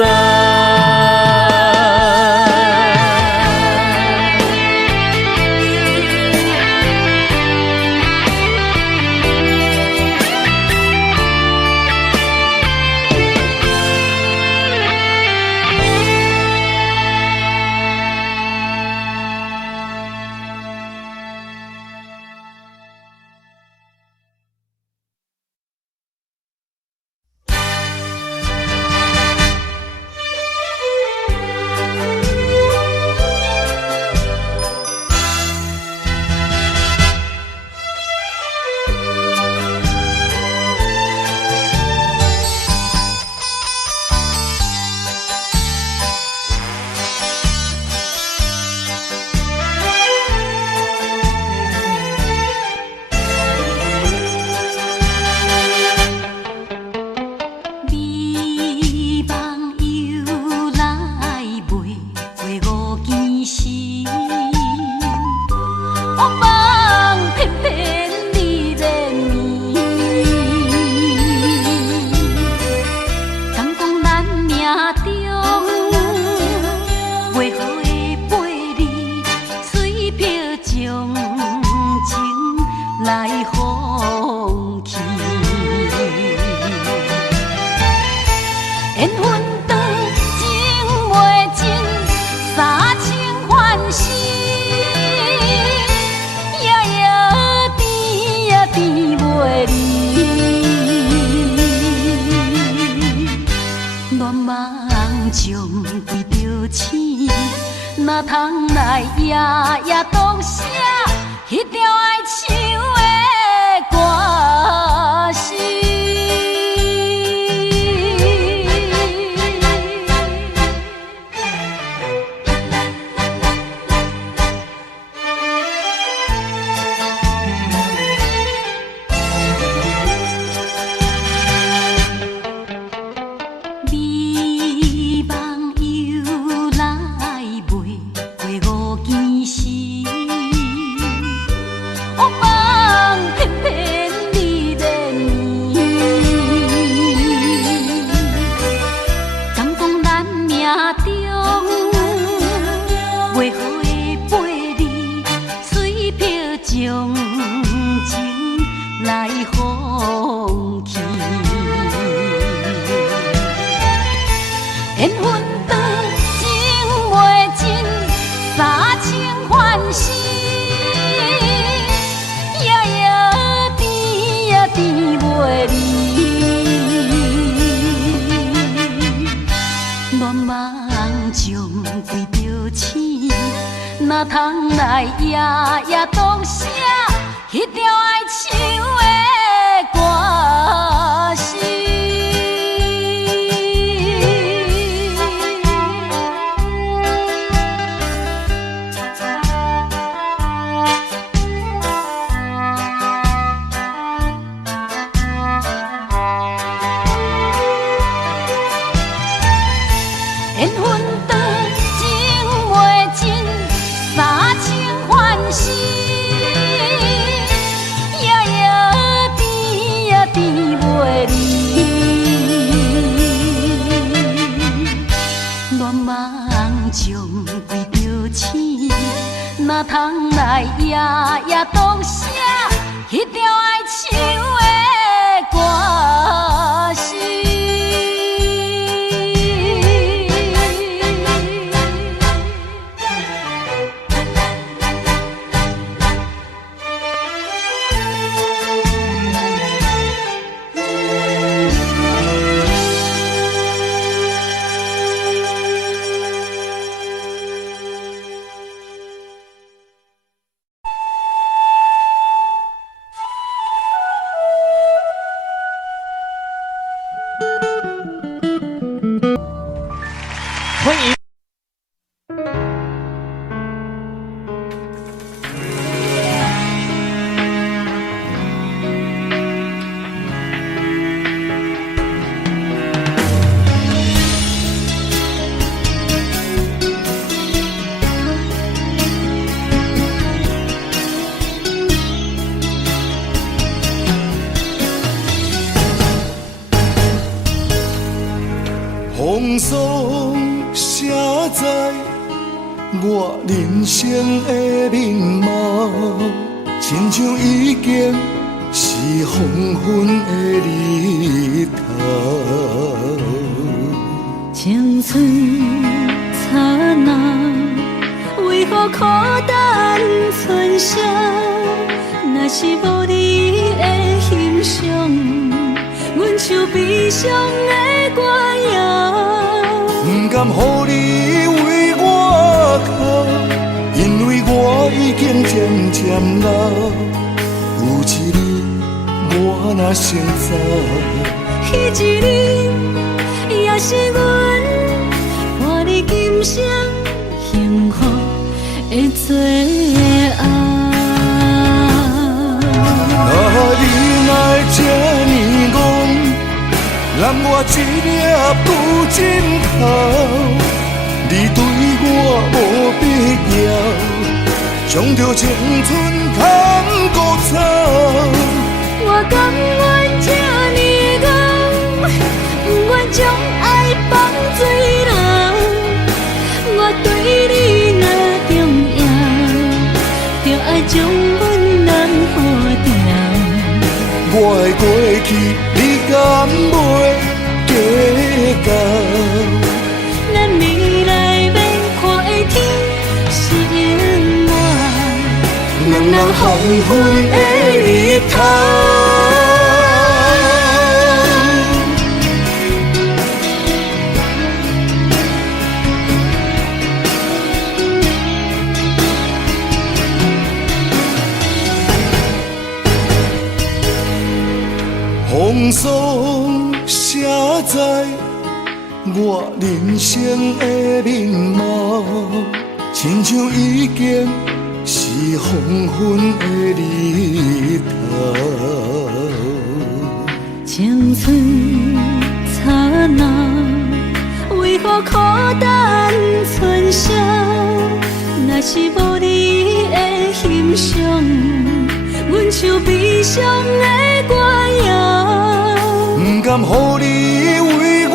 哪通来夜夜当写迄条哀愁的歌词？美梦又来袂过五更时，黑梦偏偏你连绵。敢讲咱命中袂好的陪你，随票将情来放弃。缘分长情袂尽，三情换死，夜夜甜也甜袂离。乱梦将规条星，哪通来夜夜当写迄条哀愁的歌词？缘分长情袂尽，三情换死，夜夜甜也甜袂离。乱梦将规条星，哪通来夜夜当写迄条哀愁的歌词？风霜写在我人生的面貌，亲像已经是黄昏的日头。青春刹那，为何孤单剩下？若是无你的欣赏，阮像悲伤的歌谣。不甘予你为我哭，因为我已经渐渐老。有一日我若先走，彼一日也是阮伴你今生幸福的最后。你若会这呢戆，揽我一粒不尽头，你对我无必要，将着青春砍孤草。我甘愿这呢戆，不愿将爱放水流。我对你若重要，就爱将阮人付掉。我的过去，你敢袂计较？咱未来免看的天是永远，两人黄昏的日头。风霜写在我人生的面貌，亲像已经是黄昏的日头。青春刹那，为何孤单剩下？若是无你的欣赏，阮像悲伤的歌谣。不甘予你为我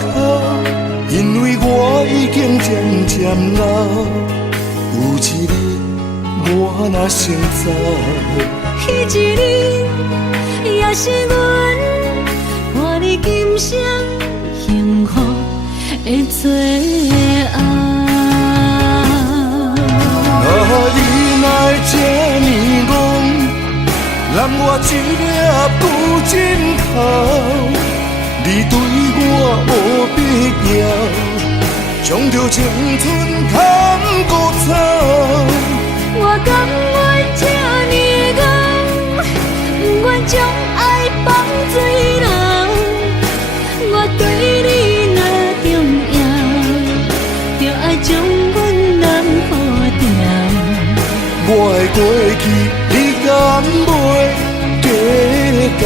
哭，因为我已经渐渐老。有一日我若先走，彼一日也是阮伴你今生幸福的最后。你若会这呢戆，揽我一粒不尽头，你对我无必要，将着青春砍孤草。我甘愿这呢戆，不愿将爱放水流。我对你若重要，就爱将阮人付掉。我的过去，你敢袂计较？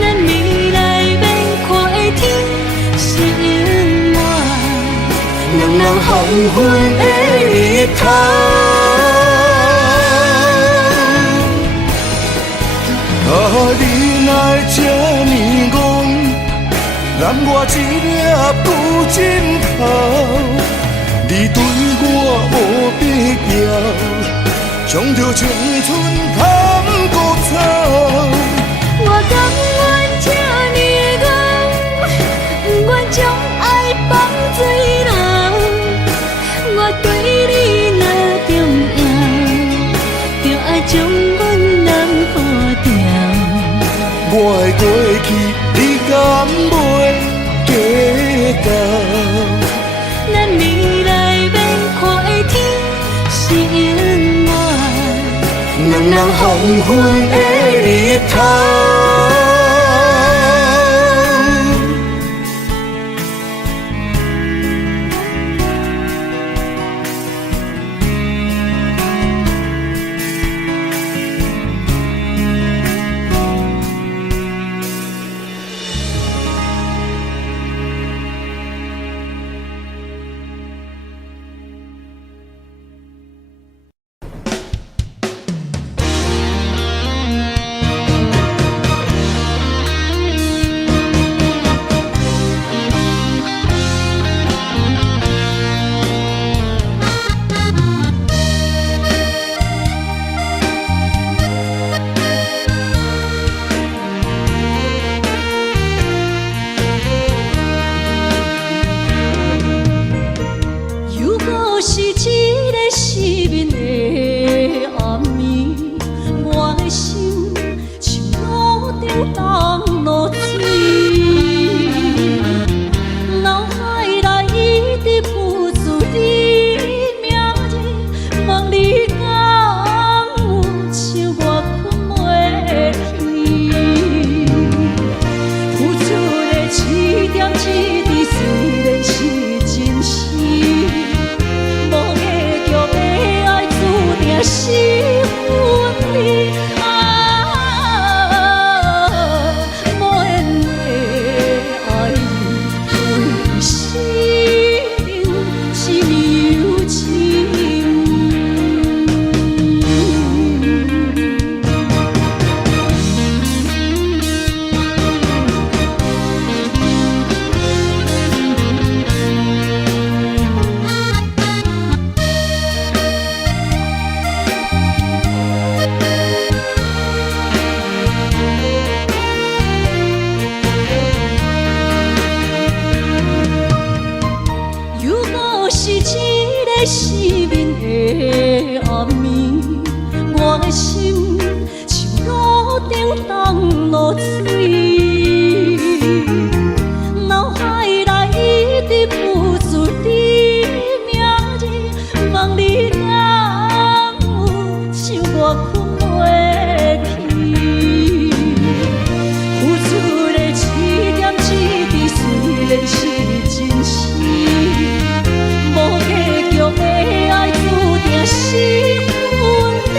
咱未来免看的天是永远，两人黄昏的日头。你若会这呢戆，揽我一粒不尽头。你对我无必要，将着青春砍孤草。我甘愿这呢戆，不愿将爱放水流。我对你若重要，就爱将阮人付掉。我的过去，你敢袂计较？咱未来免看的天是永远，两人黄昏的日头。头顶东落水，脑海内一直浮出你名字，望你敢有像我困袂去，付出的一点一滴虽然是真实，无结局的爱注定是分离。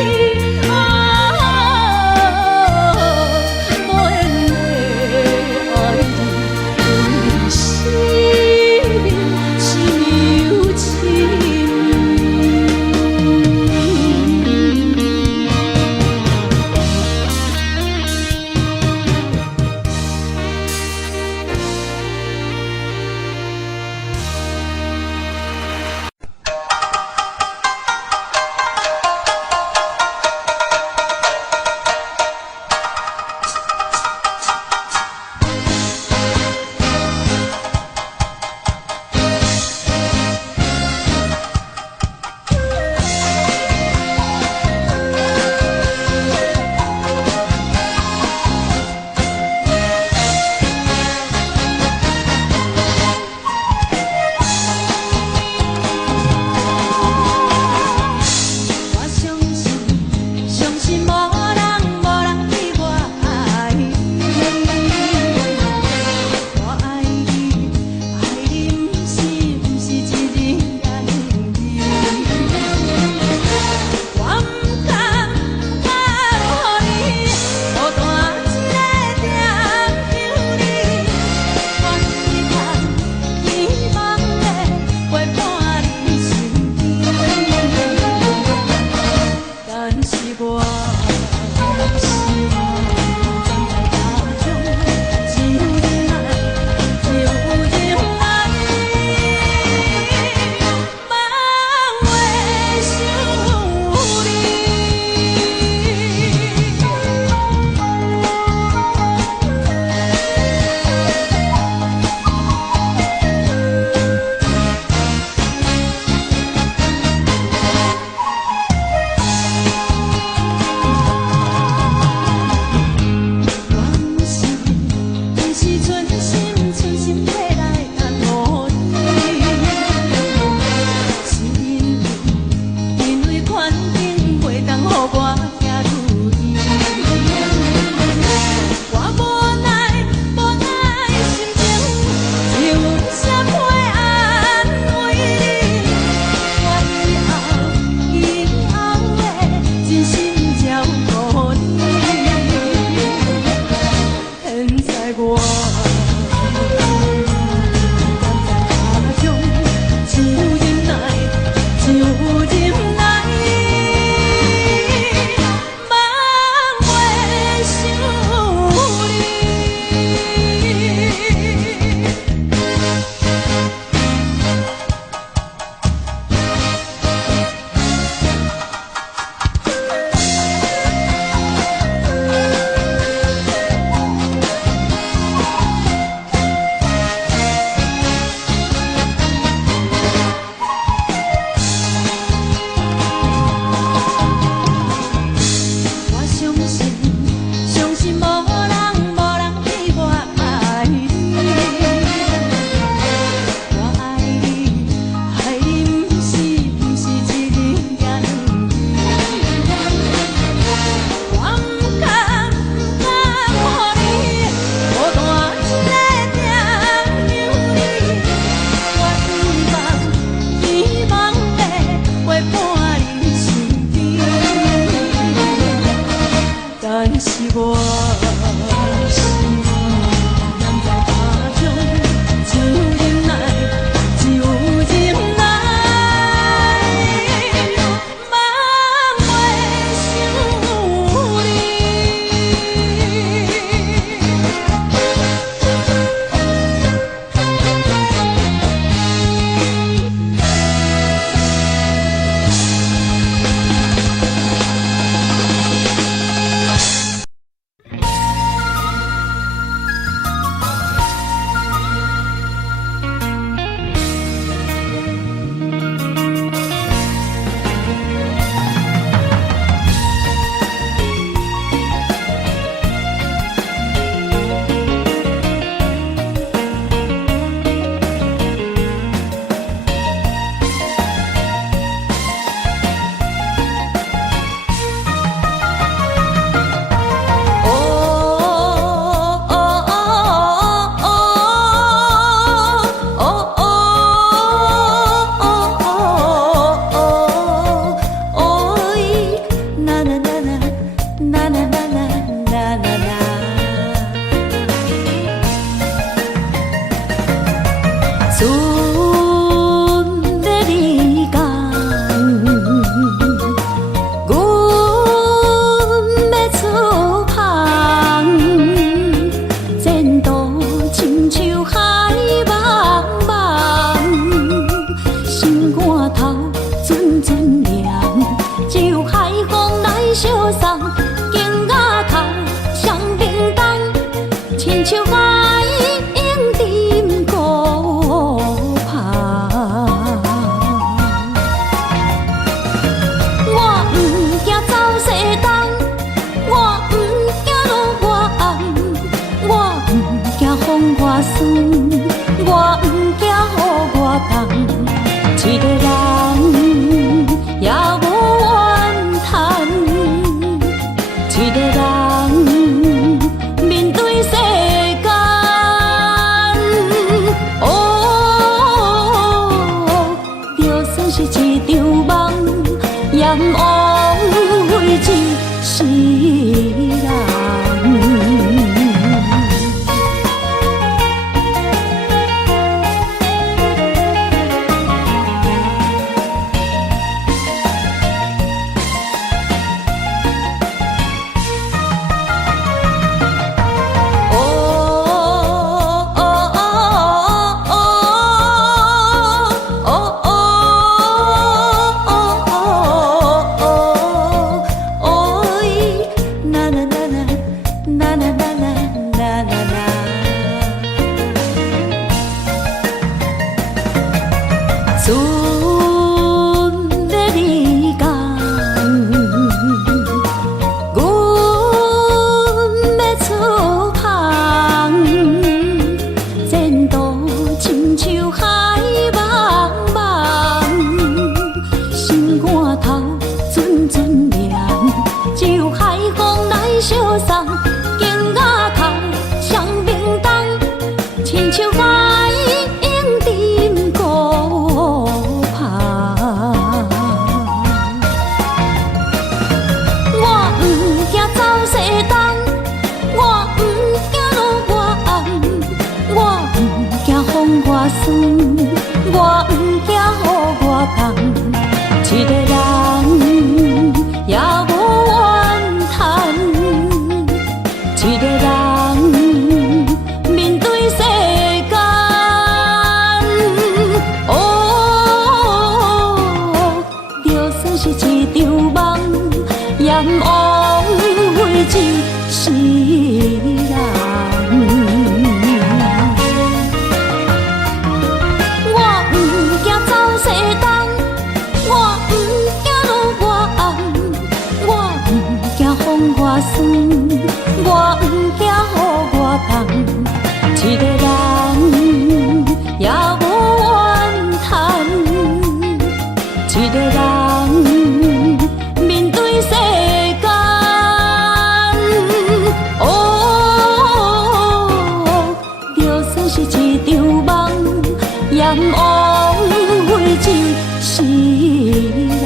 送，景雅头上明东，亲像海涌沉孤帆。我不惊走西东，我不惊路外暗，我不惊风外酸，我不惊雨外重。一个人也无怨叹，一个人面对世间。就算是一场梦，阎王会一世人。我不惊走西东，我不惊路外暗，我不惊风外酸，我不惊雨外重。一个人也无怨叹，一个人面对世间。就算是一场梦，阎王会一世人。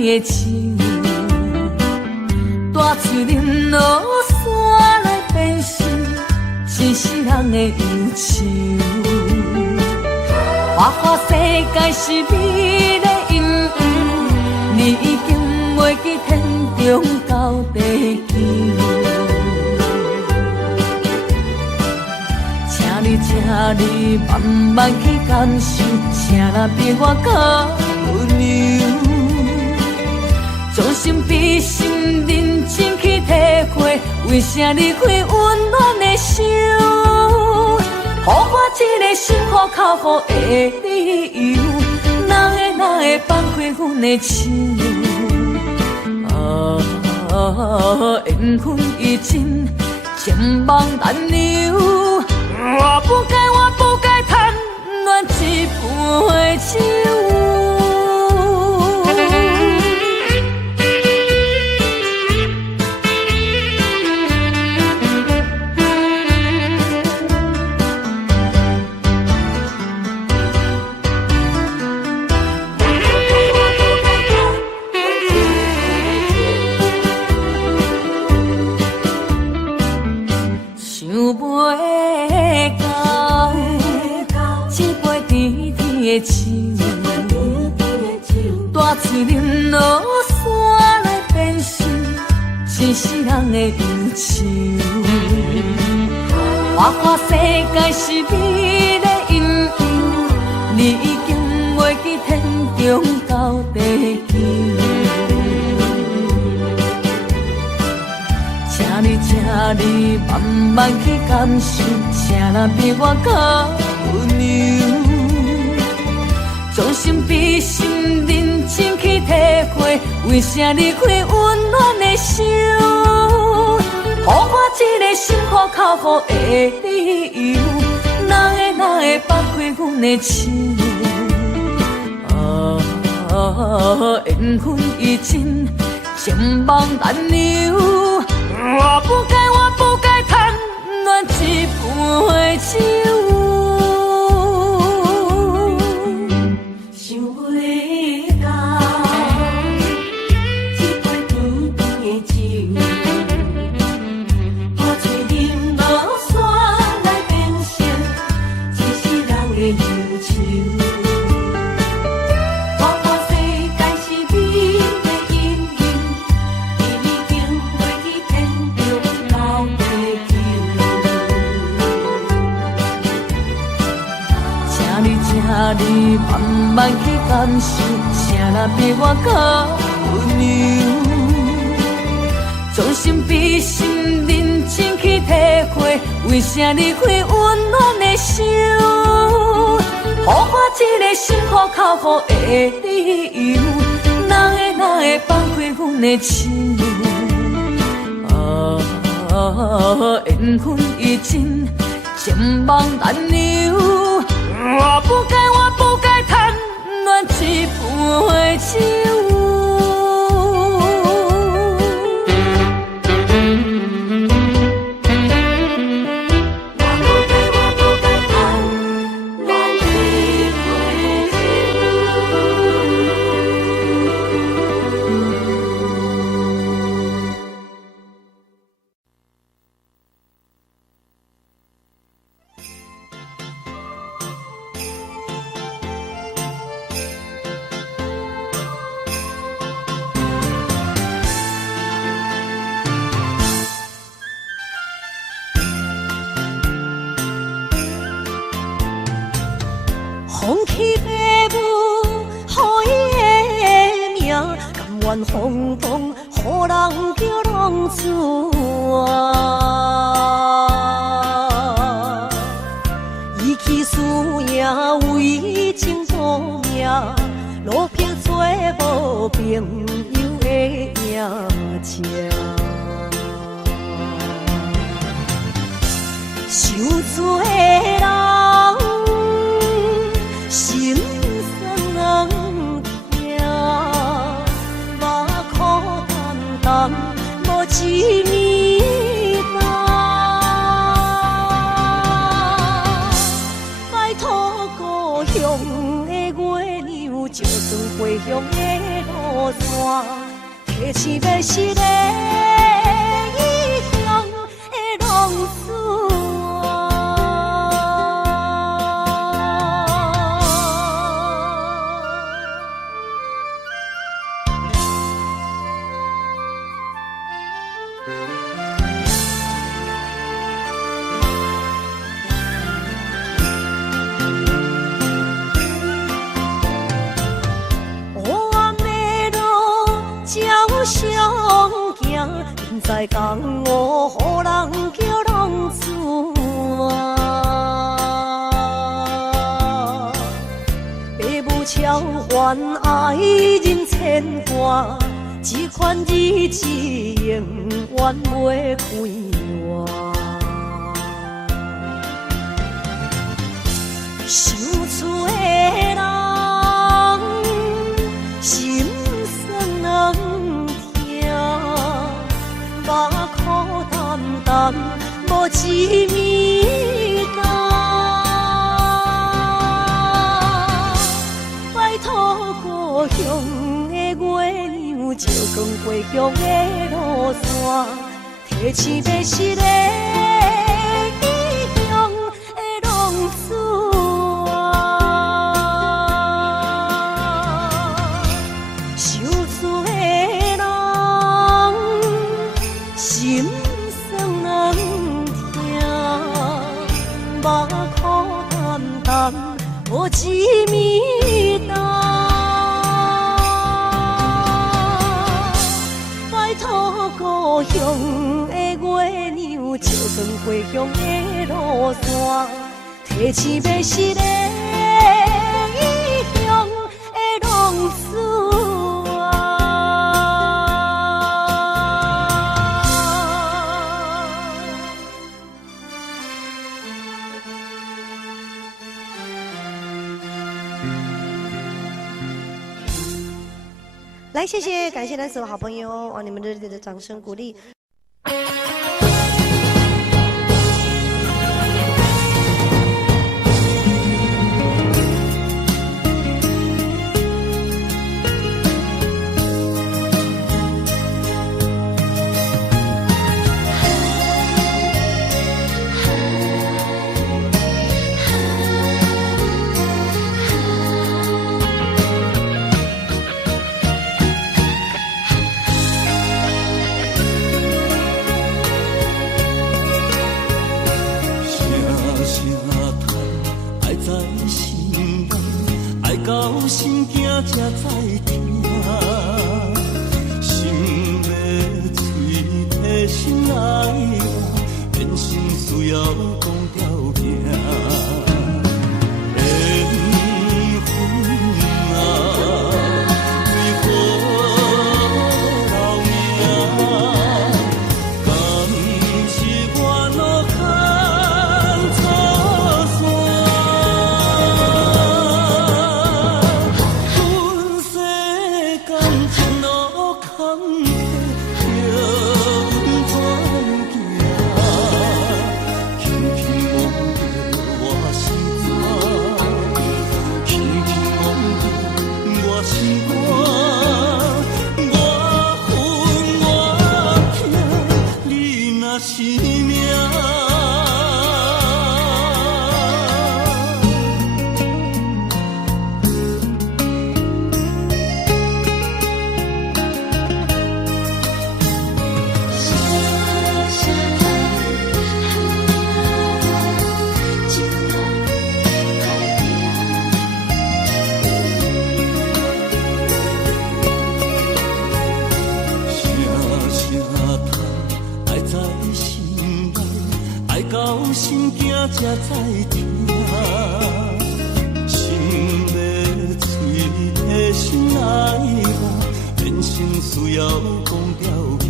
的树，大树林落山来变成一世人的忧愁。花花世界是美丽阴影，你已经袂记天中到地球。请你慢慢去感受，请咱比我较温柔，将心比心，认真去体会，为啥离开温暖的手？予我一个心苦口苦的理由，哪会放开阮的手？缘分已尽，情网难留。我不该贪恋一杯酒。大树林落山来变成一世人的忧愁。花花世界是美丽阴影，你已经袂记天中到地球。请你慢慢去感受，请咱比我较温柔。将心比心，认真去体会，为啥离开温暖的手？予我一个心苦口苦的理由，哪会放开阮的手？缘分已尽，情网难留。我不该贪恋一杯酒。你慢慢去感受，请咱比我较温柔。将心比心，认真去体会，为啥离开温暖的手？予我一个心苦口苦的理由，哪会放开阮的手？缘分已尽，情网难留。我不该贪恋一杯酒。放弃父母，予伊的名，甘愿风风，予人叫浪子啊！伊去输赢为情赌命，路撇做无朋友的赢情。受罪人心酸人听，目眶淡淡无一年淡。拜托故乡的月亮，照转回乡的路。路线，提起要是个异乡的浪子。在江湖，互人叫浪子啊！父母超还爱人牵挂，这款日子永远袂开换。想厝的人，心酸软听。把苦淡淡，无一面干。拜托故乡的月亮，照光回乡的路线，提起要是个异乡的浪子啊！想厝的人。心酸难听，目苦淡淡，无一面干。拜托故乡的月亮，照光回乡的路线，提起要是个异乡的浪子啊！来，谢谢，感谢来所有好朋友，你们热烈的掌声鼓励。心惊才知听，心要嘴提心来命，变心需要讲条命。缘分啊，为何留名？敢是我路坎错线？是命。到心惊才知听，心要嘴提心来话，变成需要讲条命。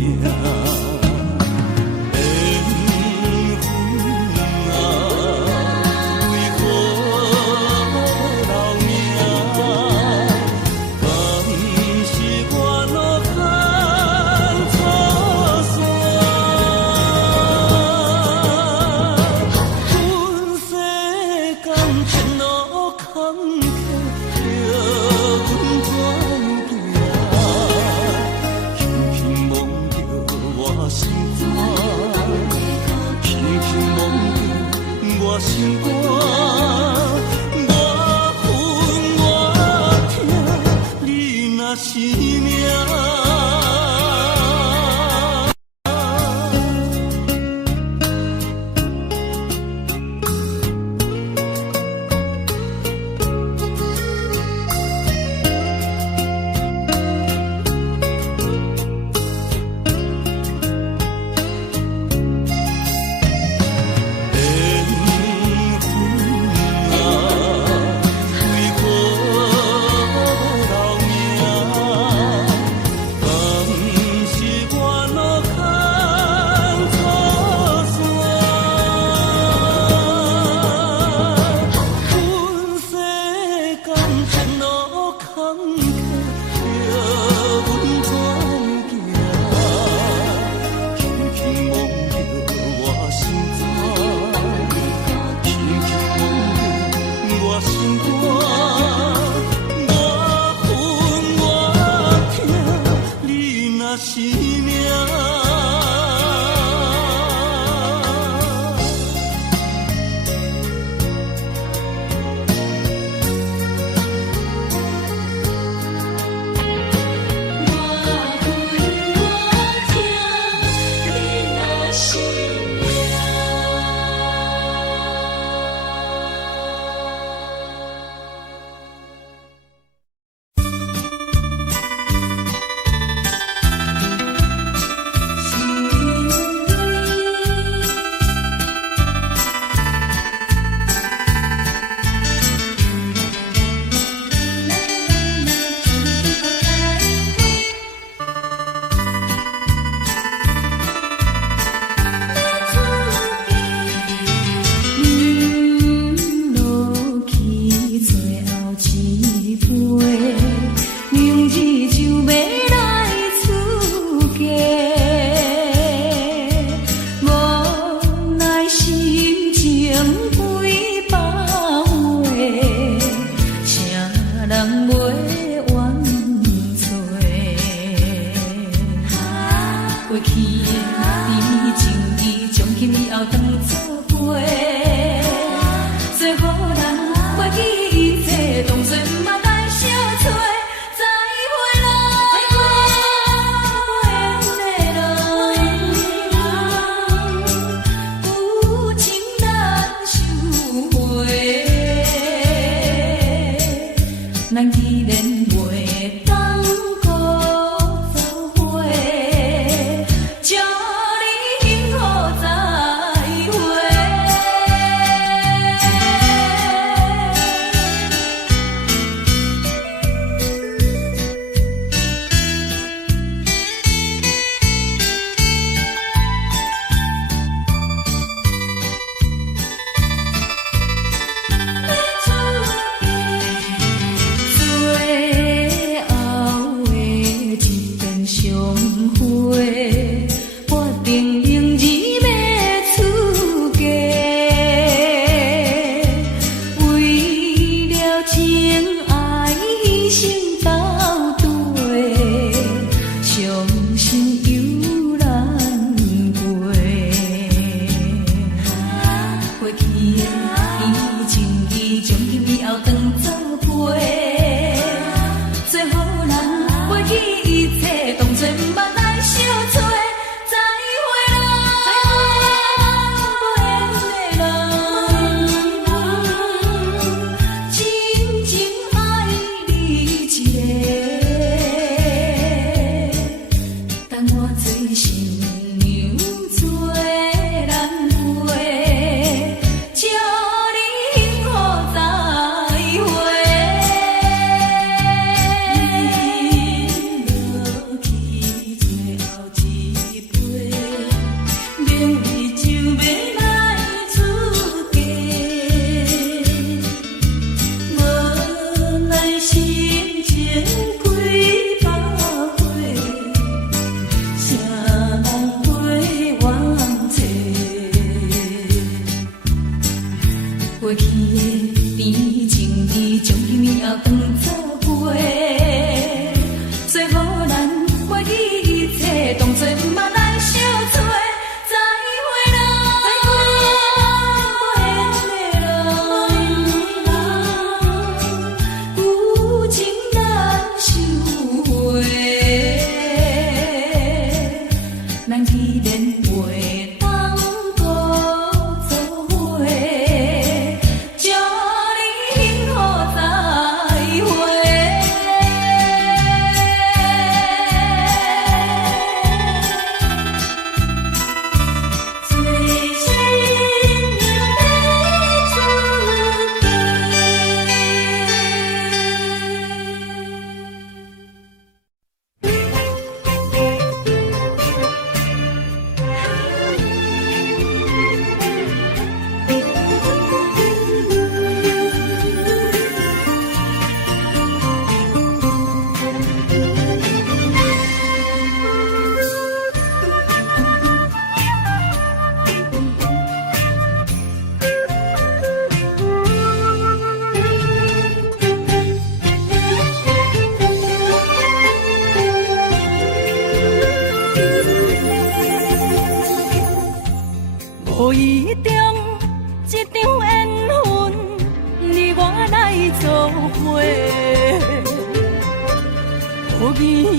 前路坎坷，叫阮怎行？是命。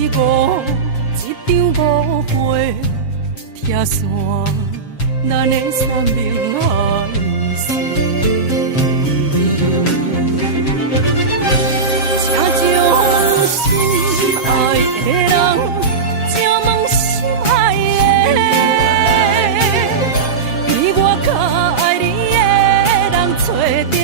你五一场误会，拆散咱的三明海誓。请将心爱的人，请问心爱的，比我较爱你的人找着。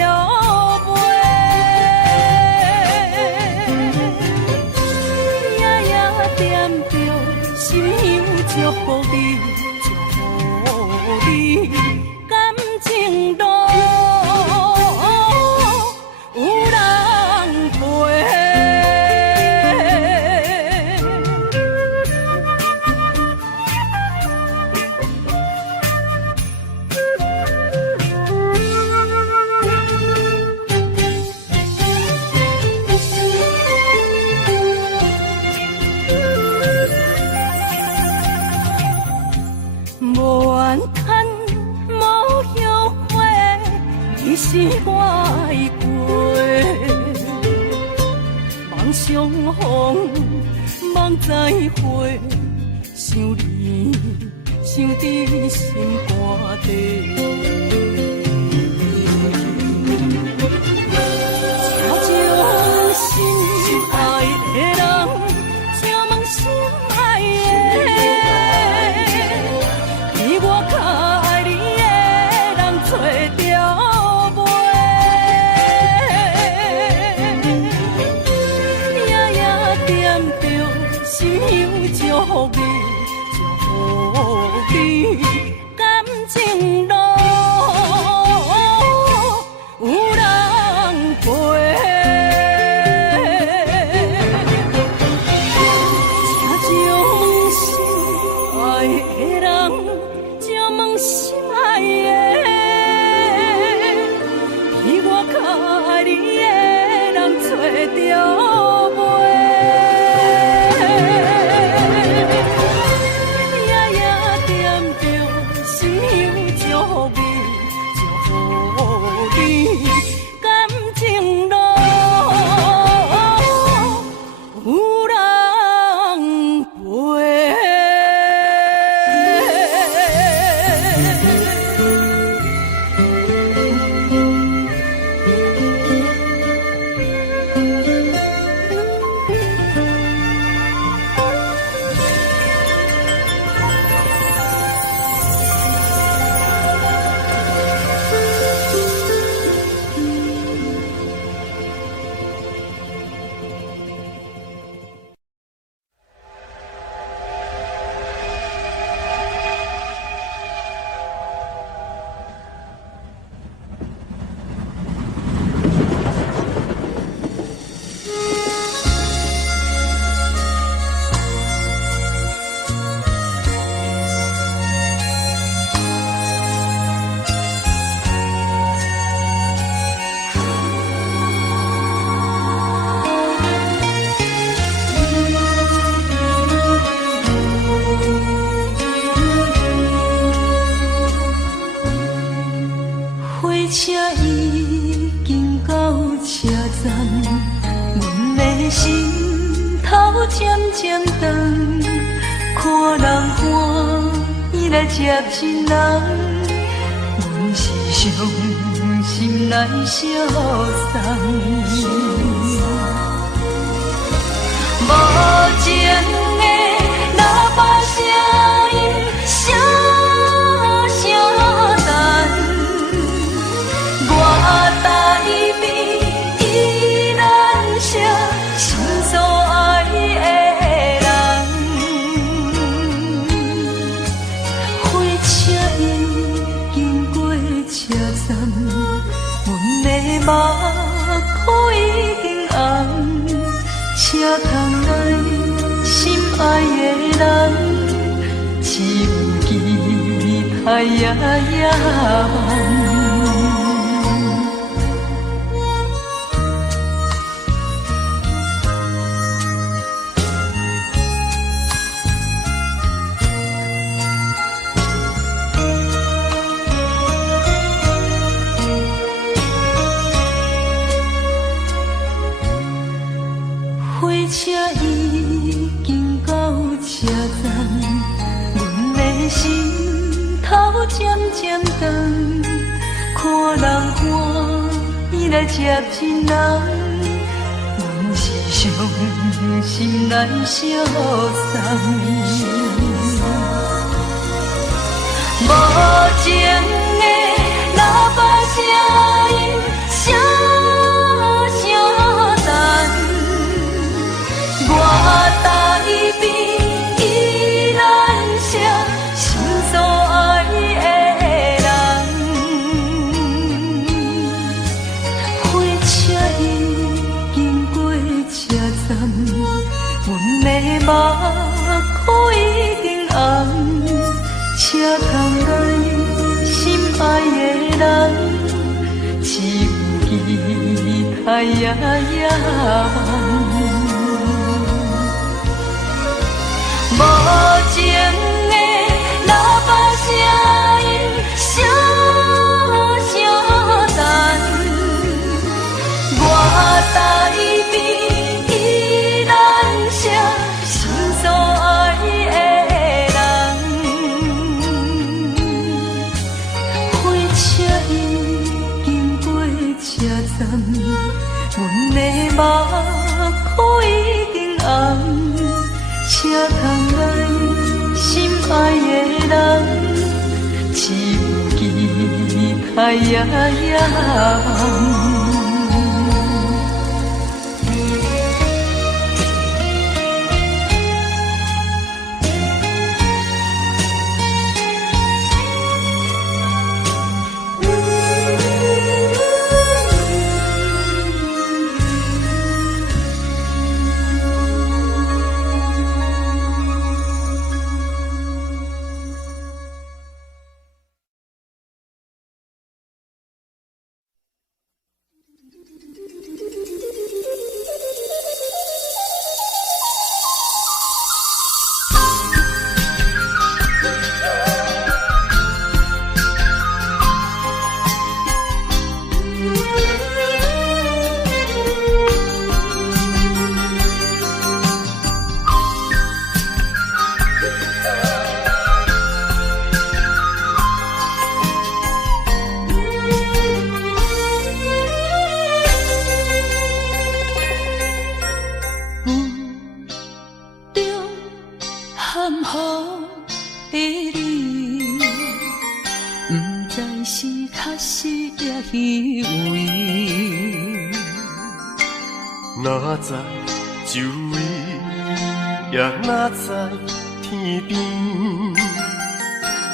心香祝福你，祝福你，感情路有人陪。无怨叹，无后悔，你是我的过。梦相逢，梦再会，想你，想伫心肝底。请将心爱的人，请问心爱的。我较爱你的人找着袂，夜夜惦着心香祝福你，祝福你，感情路有人陪。请将心爱的人。心爱的，比我较爱你的人找着袂，夜夜惦着心香祝福你，祝福你，感情路有人陪。车已经到车站，阮的心头渐渐重，看人欢喜来接亲人，阮是伤心来相送。无情的喇叭声音，声声淡。我台边依然写心所爱的人，火车已经过车站，阮的目眶已经红，车窗内心爱的人，只有期待夜夜梦。火车已经渐渐长，看人欢，伊来接亲人，阮是伤心来相送。无情的喇叭声音，声声震，我台边依然写心所爱的人。火车已经过车站，阮的目眶已经红。车窗内心爱的人，只有期待夜夜梦。无情的喇叭声音，声声震，我台边依然写心所爱的。阮的目眶已经红，车窗内心爱的人，只有期待夜夜梦。哪知周围，也哪知天边，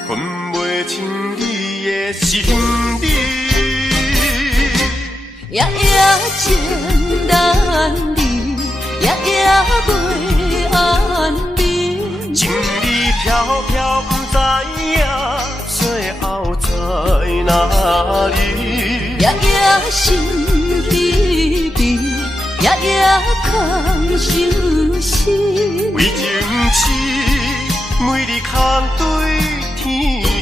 分袂清你的心理。夜夜情难离，夜夜袂安眠。情理飘飘，不知影最后在哪里。夜夜心悲悲。夜夜空相思，为情痴，每日空对天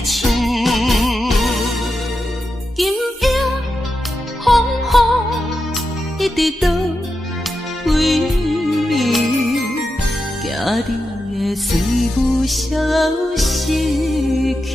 星。今夜风雨一直倒位，惊你的随无消息去。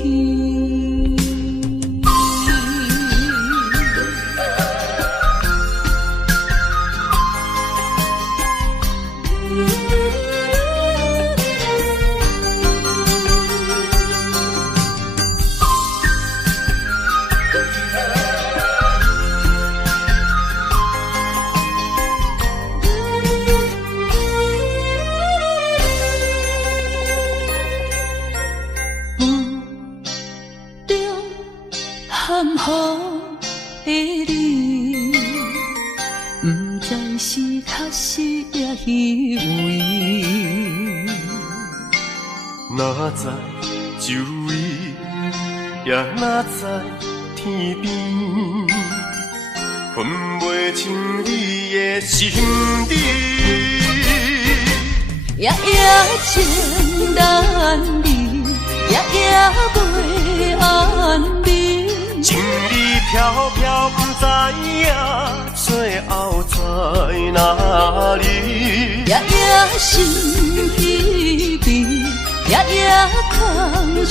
含糊的你，不知是确实也虚伪。哪知周围，也哪知天边，分袂清你的心理。夜夜情难离，夜夜袂安眠。情理飘飘，不知影最后在哪里。夜夜心悲悲，夜夜空相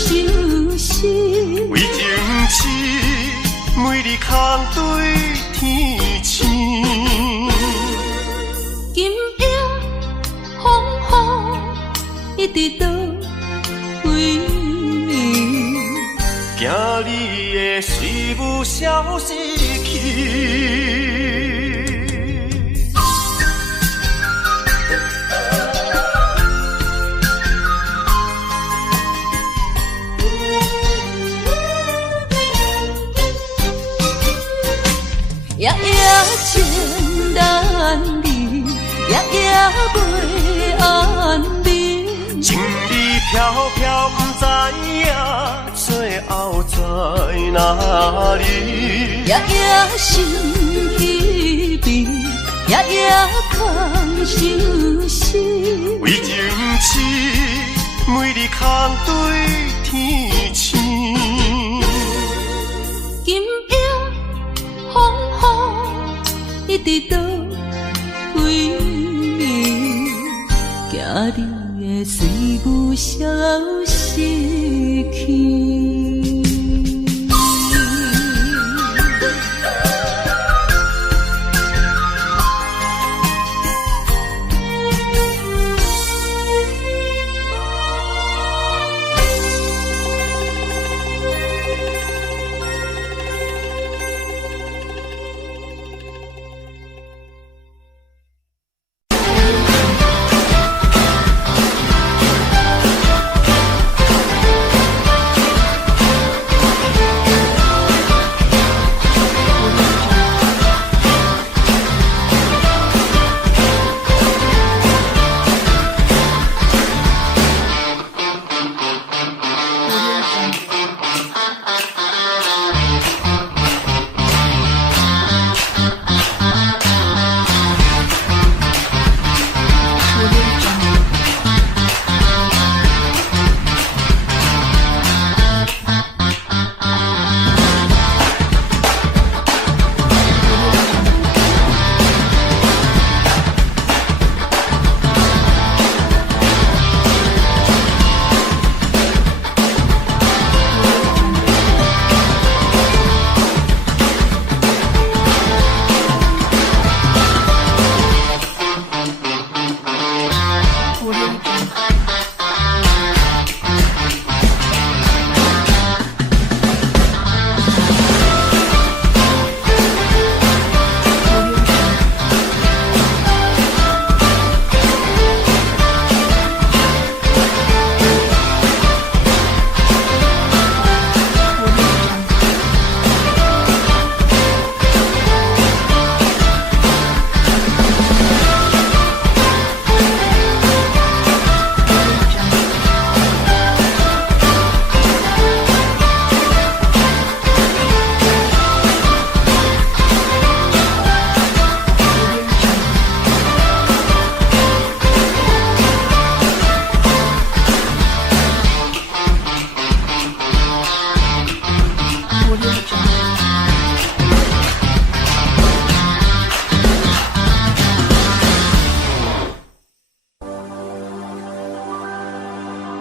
思。心。为情痴，每日空对天星。今夜风雨一直倒位，惊你会随舞消失去。夜夜情难离，夜夜袂安眠。情意飘飘，不知影最后在哪里。夜夜心稀微，夜夜空相思。为情痴，每日空对天星。今夜风雨一直倒位，惊你会随舞消失去。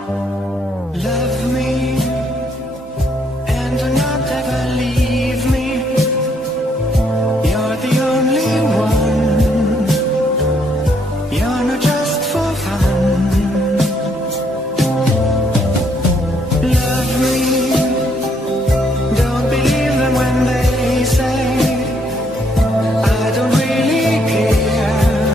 你。